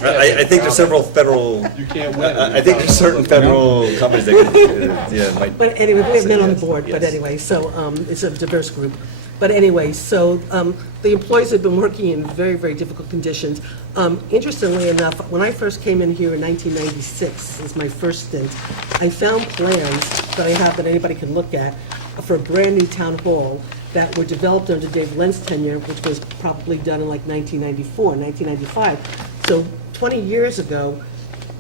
I think there's several federal, You can't win. I think there's certain federal companies that could, yeah, might. But anyway, we have men on the Yes, board, but yes. anyway, so it's a diverse group. But anyway, so the employees have been working in very, very difficult conditions. Interestingly enough, when I first came in here in 1996, as my first stint, I found plans that I have that anybody can look at for a brand-new town hall that were developed under Dave Lent's tenure, which was probably done in like 1994, 1995. So 20 years ago,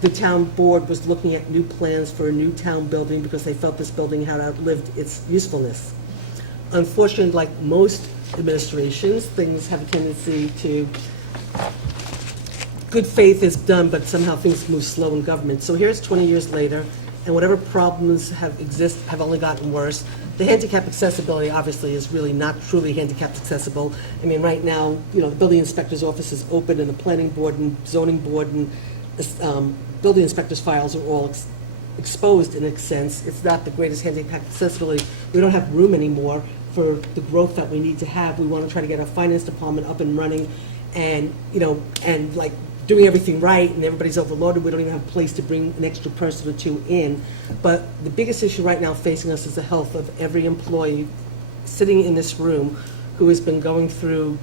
the town board was looking at new plans for a new town building because they felt this building had outlived its usefulness. Unfortunately, like most administrations, things have a tendency to, good faith is done, but somehow things move slow in government. So here's 20 years later, and whatever problems have only gotten worse. The handicap accessibility obviously is really not truly handicapped accessible. I mean, right now, you know, the building inspector's office is open, and the planning board and zoning board and building inspector's files are all exposed in a sense. It's not the greatest handicap accessibility. We don't have room anymore for the growth that we need to have. We want to try to get our finance department up and running, and, you know, and like doing everything right, and everybody's overloaded. We don't even have a place to bring an extra person or two in. But the biggest issue right now facing us is the health of every employee sitting in this room who has been going through.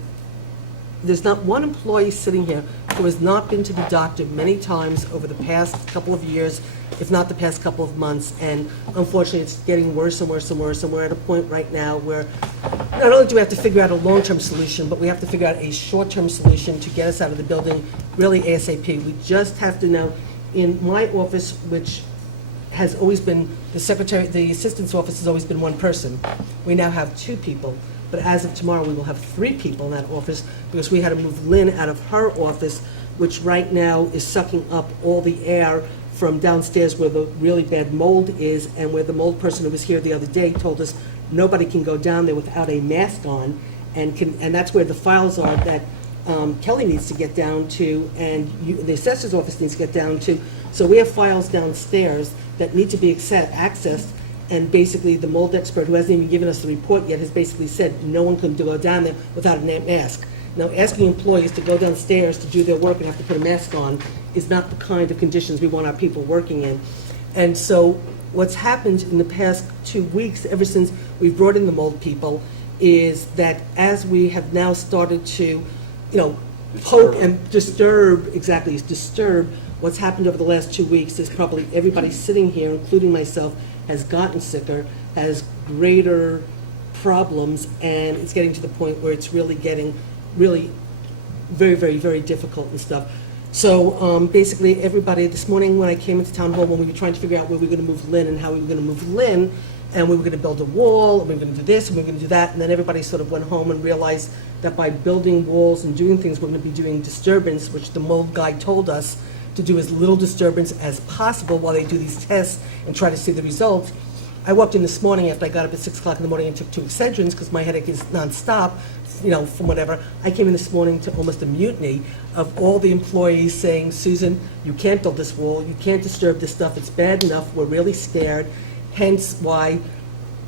There's not one employee sitting here who has not been to the doctor many times over the past couple of years, if not the past couple of months. And unfortunately, it's getting worse and worse and worse. And we're at a point right now where not only do we have to figure out a long-term solution, but we have to figure out a short-term solution to get us out of the building really ASAP. We just have to know, in my office, which has always been the assistant's office has always been one person. We now have two people. But as of tomorrow, we will have three people in that office because we had to move Lynn out of her office, which right now is sucking up all the air from downstairs where the really bad mold is, and where the mold person who was here the other day told us nobody can go down there without a mask on, and that's where the files are that Kelly needs to get down to, and the assessor's office needs to get down to. So we have files downstairs that need to be accessed. And basically, the mold expert, who hasn't even given us the report yet, has basically said no one can go down there without a mask. Now, asking employees to go downstairs to do their work and have to put a mask on is not the kind of conditions we want our people working in. And so what's happened in the past 2 weeks, ever since we've brought in the mold people, is that as we have now started to, you know, poke and disturb what's happened over the last 2 weeks is probably everybody sitting here, including myself, has gotten sicker, has greater problems, and it's getting to the point where it's really getting really very, very, very difficult and stuff. So basically, everybody, this morning when I came into town hall, when we were trying to figure out where we were going to move Lynn and how we were going to move Lynn, and we were going to build a wall, and we were going to do this, and we were going to do that, and then everybody sort of went home and realized that by building walls and doing things, we're going to be doing disturbance, which the mold guy told us to do as little disturbance as possible while they do these tests and try to see the results. I walked in this morning after I got up at 6 o'clock in the morning and took 2 Excedrins because my headache is nonstop, from whatever. I came in this morning to almost a mutiny of all the employees saying, Susan, you can't build this wall, you can't disturb this stuff, it's bad enough, we're really scared. Hence why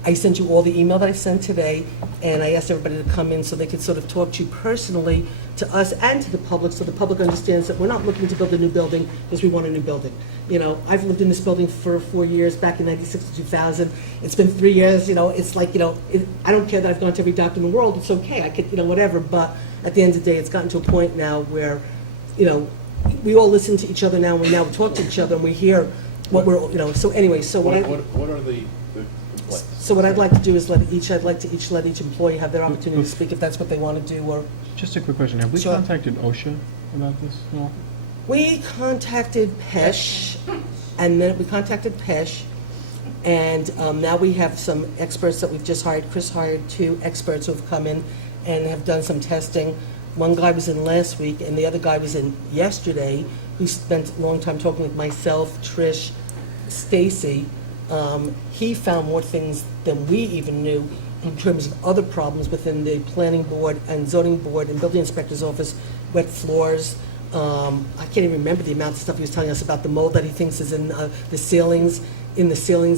I sent you all the email that I sent today, and I asked everybody to come in so they could sort of talk to you personally, to us and to the public, so the public understands that we're not looking to build a new building because we want a new building. I've lived in this building for 4 years, back in 96 to 2000. It's been 3 years, it's like, I don't care that I've gone to every doctor in the world, it's okay, I could, whatever, but at the end of the day, it's gotten to a point now where, we all listen to each other now, and we now talk to each other, and we hear what we're, so anyway, so What are the complaints? So what I'd like to do is let each employee have their opportunity to speak if that's what they want to do, or. Just a quick question. Have we Sure. contacted OSHA about this? No? We contacted PESH, and then we contacted PESH, and now we have some experts that we've just hired. Chris hired 2 experts who have come in and have done some testing. One guy was in last week, and the other guy was in yesterday, who spent a long time talking with myself, Trish, Stacy. He found more things than we even knew in terms of other problems within the planning board and zoning board and building inspector's office, wet floors. I can't even remember the amount of stuff he was telling us about the mold that he thinks is in the ceilings,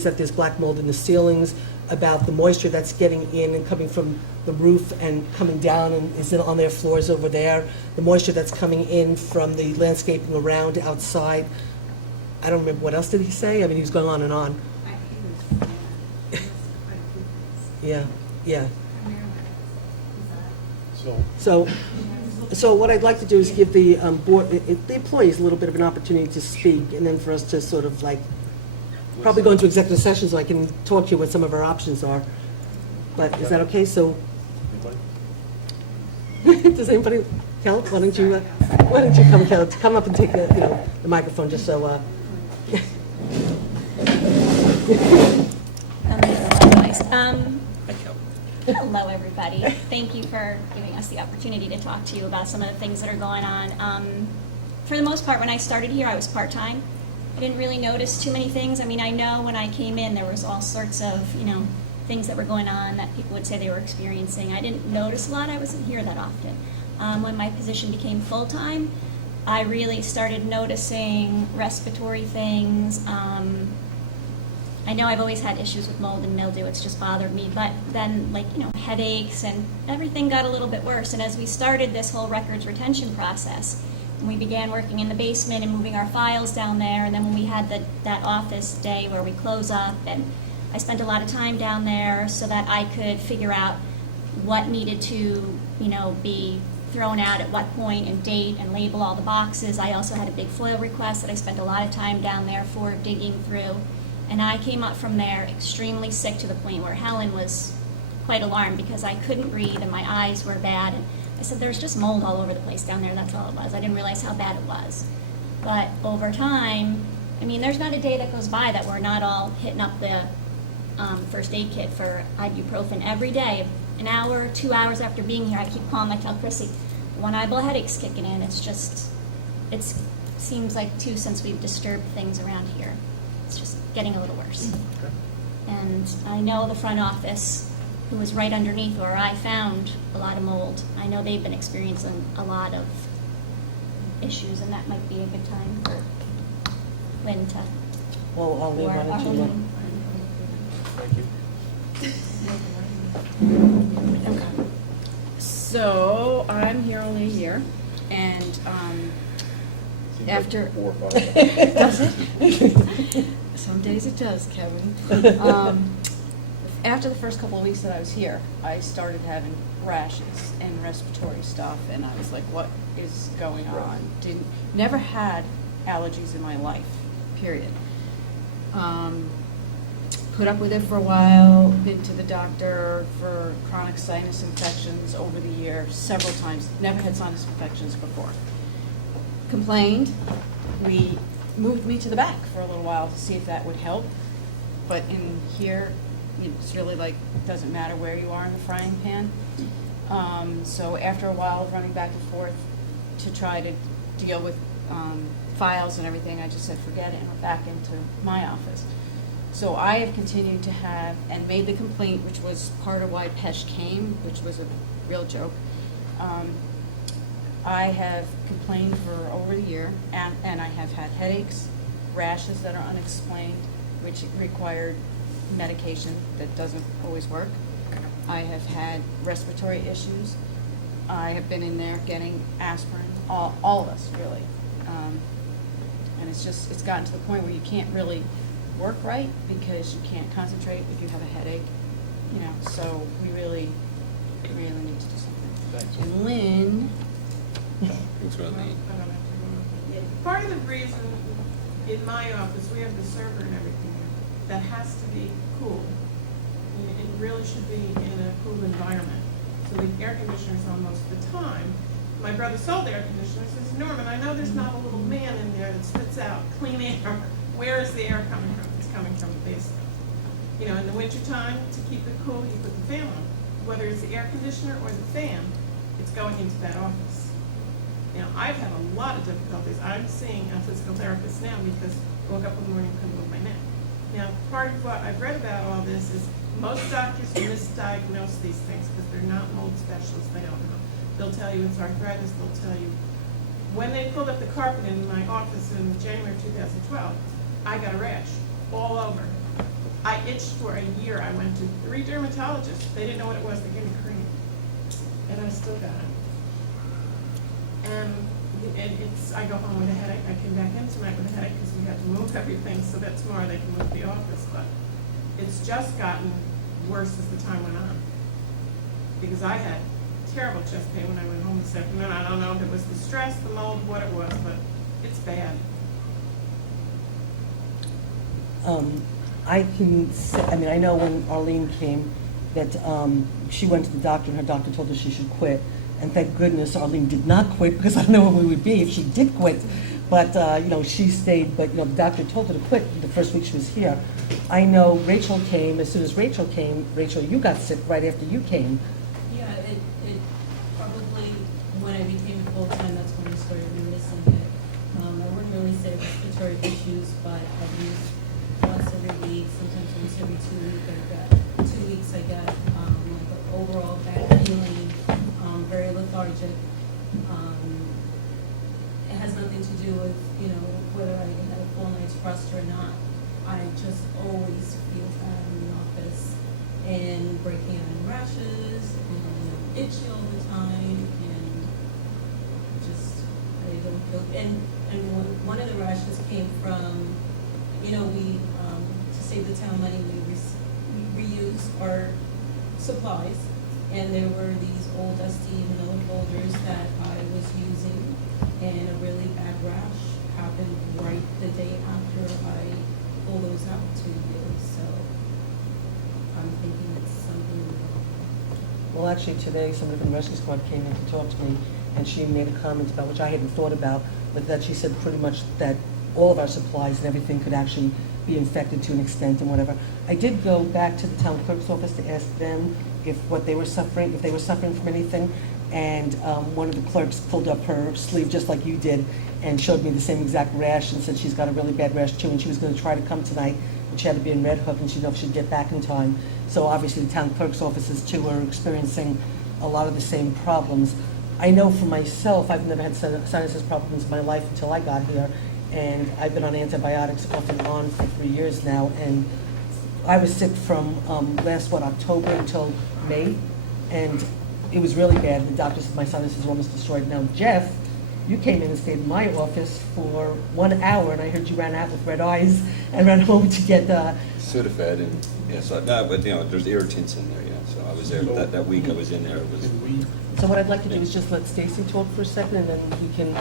that there's black mold in the ceilings, about the moisture that's getting in and coming from the roof and coming down and is on their floors over there, the moisture that's coming in from the landscaping around outside. I don't remember, what else did he say? I mean, he was going on and on. Yeah. So what I'd like to do is give the board, the employees a little bit of an opportunity to speak, and then for us to sort of probably go into executive session so I can talk to you what some of our options are. But is that okay? So, does anybody, Kel, why don't you come, Kel, come up and take the microphone just so. Hello, everybody. Thank you for giving us the opportunity to talk to you about some of the things that are going on. For the most part, when I started here, I was part-time. I didn't really notice too many things. I mean, I know when I came in, there was all sorts of, things that were going on that people would say they were experiencing. I didn't notice a lot. I wasn't here that often. When my position became full-time, I really started noticing respiratory things. I know I've always had issues with mold and mildew, it's just bothered me, but then headaches and everything got a little bit worse. And as we started this whole records retention process, and we began working in the basement and moving our files down there, and then when we had that office day where we close up, and I spent a lot of time down there so that I could figure out what needed to, be thrown out at what point and date and label all the boxes. I also had a big FOIL request that I spent a lot of time down there for digging through. And I came up from there extremely sick to the point where Helen was quite alarmed because I couldn't read and my eyes were bad. And I said, there's just mold all over the place down there, that's all it was. I didn't realize how bad it was. But over time, there's not a day that goes by that we're not all hitting up the first aid kit for ibuprofen every day. An hour, 2 hours after being here, I keep calling, I tell Chrissy, one eyeball headache's kicking in. It seems like too since we've disturbed things around here. It's just getting a little worse. And I know the front office, who was right underneath where I found a lot of mold, I know they've been experiencing a lot of issues, and that might be a good time for Lynn to. Well, I'll leave on it too. Thank you. Okay. So I'm here only a year, and after 4 or 5. does it? Some days it does, Kevin. After the first couple of weeks that I was here, I started having rashes and respiratory stuff, and I was like, "What is going on?" Never had allergies in my life, period. Put up with it for a while, been to the doctor for chronic sinus infections over the year several times, never had sinus infections before. Complained, we moved me to the back for a little while to see if that would help, but in here, it's really like, doesn't matter where you are in the frying pan. So after a while of running back and forth to try to deal with files and everything, I just said, forget it, and went back into my office. So I have continued to have, and made the complaint, which was part of why Pesh came, which was a real joke. I have complained for over a year, and I have had headaches, rashes that are unexplained, which required medication that doesn't always work. I have had respiratory issues. I have been in there getting aspirin, all of us, really. And it's gotten to the point where you can't really work right because you can't concentrate if you have a headache, so we really need to do something. Thanks. And Lynn, Thanks, Ronnie. Part of the reason in my office, we have the server and everything there, that has to be cool. It really should be in a cool environment. So the air conditioner's on most of the time. My brother sold air conditioners. He says, Norman, I know there's not a little man in there that spits out clean air. Where is the air coming from? It's coming from the base. In the wintertime, to keep it cool, you put the fan on. Whether it's the air conditioner or the fan, it's going into that office. I've had a lot of difficulties. I'm seeing a physical therapist now because I woke up in the morning and couldn't move my neck. Now, part of what I've read about all this is most doctors misdiagnose these things because they're not mold specialists. They don't know. They'll tell you it's arthritis. They'll tell you. When they pulled up the carpet in my office in January 2012, I got a rash all over. I itched for a year. I went to 3 dermatologists. They didn't know what it was. They gave me cream. And I still got it. And I go home with a headache. I came back in tonight with a headache because we had to move everything, so that tomorrow they can move the office. But it's just gotten worse as the time went on. Because I had terrible chest pain when I went home this afternoon. I don't know if it was the stress, the mold, what it was, but it's bad. I know when Arlene came that she went to the doctor and her doctor told her she should quit. And thank goodness Arlene did not quit because I don't know where we would be if she did quit. But, she stayed, but, the doctor told her to quit the first week she was here. I know Rachel came, as soon as Rachel came, Rachel, you got sick right after you came. Yeah, it probably, when I became full-time, that's when I started noticing it. I wouldn't really say respiratory issues, but I've used once every week, sometimes once every 2 weeks. I've got 2 weeks, I got like an overall bad feeling, very lethargic. It has nothing to do with, whether I had a full night's rest or not. I just always feel bad in the office and breaking out in rashes and itchy all the time and just, I don't feel, and one of the rashes came from, we, to save the town money, we reuse our supplies. And there were these old dusty manila folders that I was using, and a really bad rash happened right the day after I pulled those out to you. So I'm thinking it's something wrong. Well, actually, today, somebody from the rescue squad came in to talk to me, and she made a comment about, which I hadn't thought about, but that she said pretty much that all of our supplies and everything could actually be infected to an extent and whatever. I did go back to the town clerk's office to ask them if they were suffering from anything, and one of the clerks pulled up her sleeve just like you did and showed me the same exact rash and said she's got a really bad rash too, and she was going to try to come tonight, but she had to be in Red Hook and she didn't know if she'd get back in time. So obviously the town clerk's offices too are experiencing a lot of the same problems. I know for myself, I've never had sinus problems in my life until I got here, and I've been on antibiotics off and on for 3 years now, and I was sick from last October until May, and it was really bad. The doctor said my sinuses were almost destroyed. Now, Jeff, you came in and stayed in my office for 1 hour, and I heard you ran out with red eyes and ran home to get Sudafed and, but there's irritants in there, so I was there, that week I was in there, it was. So what I'd like to do is just let Stacy talk for a second, and then we can.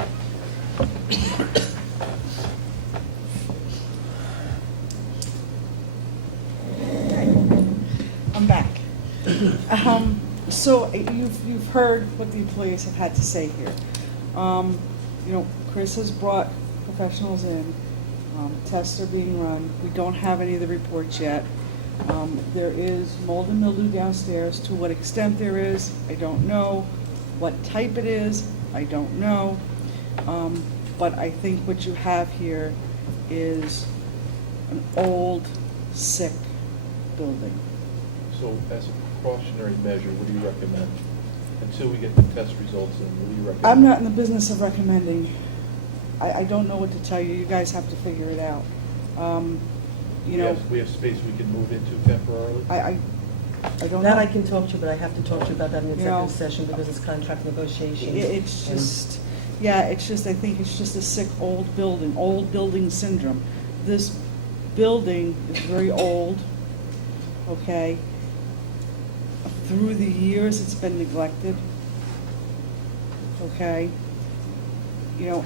So you've heard what the employees have had to say here. You know, Chris has brought professionals in. Tests are being run. We don't have any of the reports yet. There is mold and mildew downstairs. To what extent there is, I don't know. What type it is, I don't know. But I think what you have here is an old, sick building. So as a precautionary measure, what do you recommend? Until we get the test results in, what do you recommend? I'm not in the business of recommending. I don't know what to tell you. You guys have to figure it out. You know, We have space we can move into temporarily? I don't know. That I can talk to you, but I have to talk to you about that in You know, executive session because it's contract negotiations. It's just, yeah, it's just, I think it's just a sick old building syndrome. This building is very old, okay? Through the years, it's been neglected, okay? You know,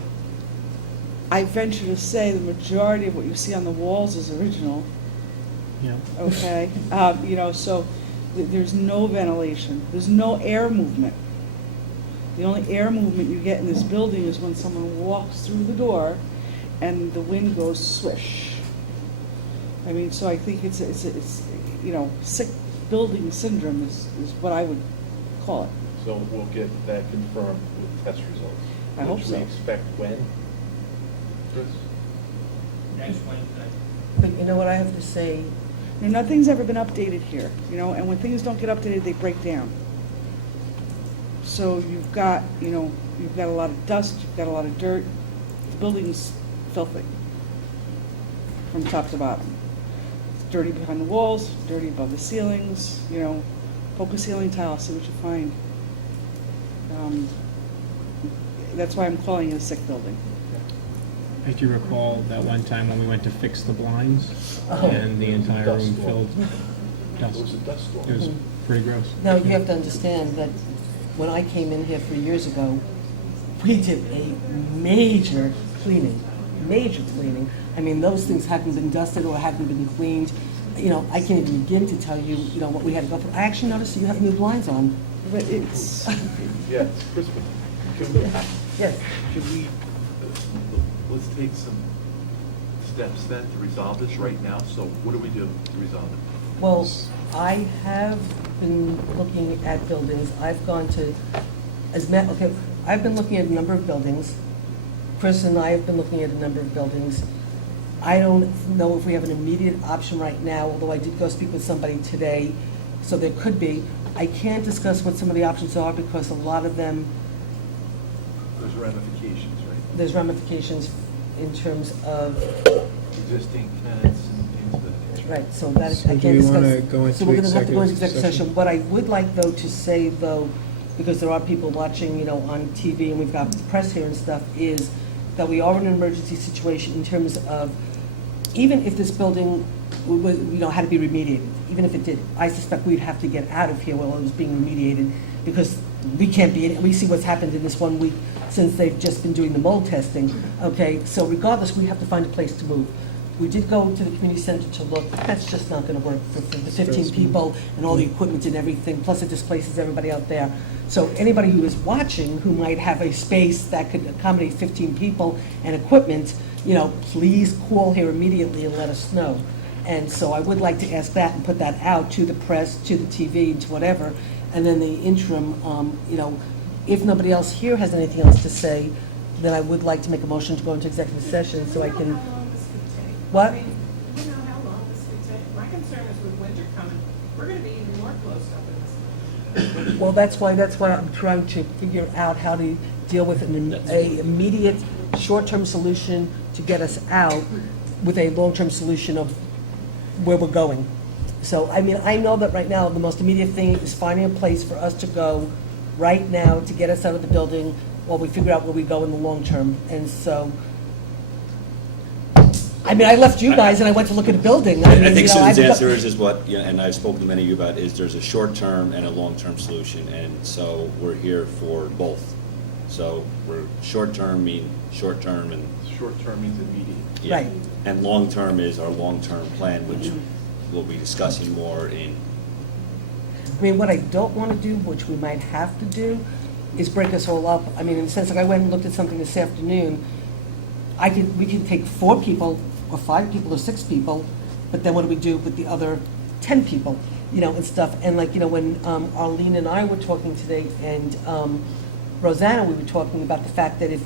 I venture to say the majority of what you see on the walls is original. Yeah. Okay, you know, so there's no ventilation, there's no air movement. The only air movement you get in this building is when someone walks through the door and the wind goes swish. I mean, so I think it's you know, sick building syndrome is what I would call it. So we'll get that confirmed with test results. I hope Which so. we expect when? Chris? Next Wednesday. But you know what I have to say? You know, nothing's ever been updated here, you know, and when things don't get updated, they break down. So you've got, you know, you've got a lot of dust, you've got a lot of dirt. The building's filthy from top to bottom. It's dirty behind the walls, dirty above the ceilings, you know, poke a ceiling tile, see what you find. That's why I'm calling it a sick building. If you recall that one time when we went to fix the blinds Oh. and the entire Dust room storm. filled dust. It was a dust storm. It was pretty gross. Now, you have to understand that when I came in here 3 years ago, we did a major cleaning. I mean, those things hadn't been dusted or hadn't been cleaned. You know, I can't even begin to tell you, you know, what we had to go through. I actually noticed that you have new blinds on. But it's, Yeah, it's Christmas. Can we, Yes. Let's take some steps then to resolve this right now. So what do we do to resolve it? Well, I have been looking at buildings. I've gone to, I've been looking at a number of buildings. Chris and I have been looking at a number of buildings. I don't know if we have an immediate option right now, although I did go speak with somebody today, so there could be. I can't discuss what some of the options are because a lot of them, There's ramifications, right? there's ramifications in terms of, Existing tenants and things of that nature. right, so that is, So I do can't we discuss. wanna go into So we're gonna have to go into executive executive session? session. What I would like, though, to say, though, because there are people watching, you know, on TV, and we've got press here and stuff, is that we are in an emergency situation in terms of, even if this building was, you know, had to be remediated, even if it did, I suspect we'd have to get out of here while it was being remediated, because we can't be in it. We see what's happened in this 1 week since they've just been doing the mold testing, okay? So regardless, we have to find a place to move. We did go to the community center to look. That's just not gonna work for the 15 people and all the equipment and everything, plus it displaces everybody out there. So anybody who is watching, who might have a space that could accommodate 15 people and equipment, you know, please call here immediately and let us know. And so I would like to ask that and put that out to the press, to the TV, and to whatever. And then the interim, you know, if nobody else here has anything else to say, then I would like to make a motion to go into executive session so I can. How long this could take? What? I mean, you know how long this could take? My concern is with winter coming, we're gonna be even more closed up in this. Well, that's why I'm trying to figure out how to deal with a immediate, short-term solution to get us out with a long-term solution of where we're going. So, I mean, I know that right now, the most immediate thing is finding a place for us to go right now to get us out of the building while we figure out where we go in the long term. And so, I mean, I left you guys and I went to look at a building. I mean, think you know, Susan's I've got- answer is what, yeah, and I've spoken to many of you about, is there's a short-term and a long-term solution, and so we're here for both. So we're, short-term mean short-term, and Short-term means immediate. yeah. Right. And long-term is our long-term plan, which we'll be discussing more in I mean, what I don't want to do, which we might have to do, is break us all up. I mean, in the sense, like I went and looked at something this afternoon, we can take 4 people, or 5 people, or 6 people, but then what do we do with the other 10 people, and stuff. And like, when Arlene and I were talking today, and Rosanna, we were talking about the fact that if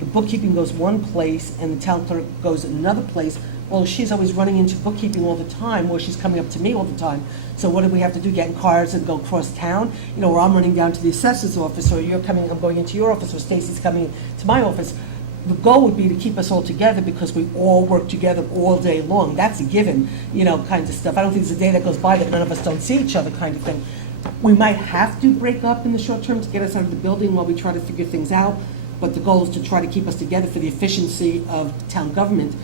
the bookkeeping goes one place and the town clerk goes another place, well, she's always running into bookkeeping all the time, or she's coming up to me all the time. So what do we have to do, get in cars and go across town? Or I'm running down to the assessor's office, or I'm going into your office, or Stacy's coming to my office. The goal would be to keep us all together because we all work together all day long. That's a given, kinds of stuff. I don't think there's a day that goes by that none of us don't see each other, kind of thing. We might have to break up in the short term to get us out of the building while we try to figure things out, but the goal is to try to keep us together for the efficiency of town government,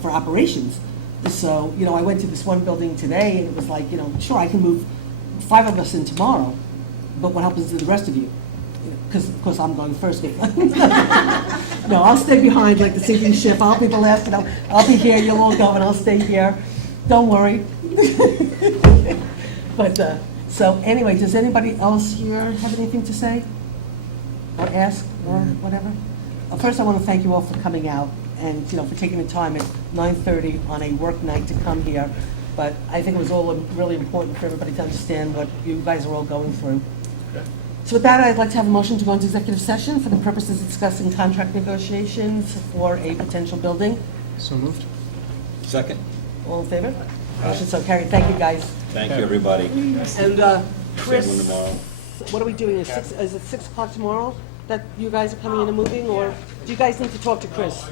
for operations. So, I went to this one building today, and it was like, sure, I can move 5 of us in tomorrow, but what happens to the rest of you? Because, of course, I'm going first. No, I'll stay behind like the sinking ship. I'll be the last, and I'll be here, you'll all go, and I'll stay here. Don't worry. But, so anyway, does anybody else here have anything to say? Or ask, or whatever? First, I want to thank you all for coming out and, for taking the time at 9:30 on a work night to come here. But I think it was all really important for everybody to understand what you guys are all going through. Okay. So with that, I'd like to have a motion to go into executive session for the purposes of discussing contract negotiations for a potential building. So moved. Second? All in favor? Motion so carried. Thank you, guys. Thank you, everybody. And Chris, Same one tomorrow. what are we doing? Is it 6 o'clock tomorrow that you guys are coming in and moving, or do you guys need to talk to Chris?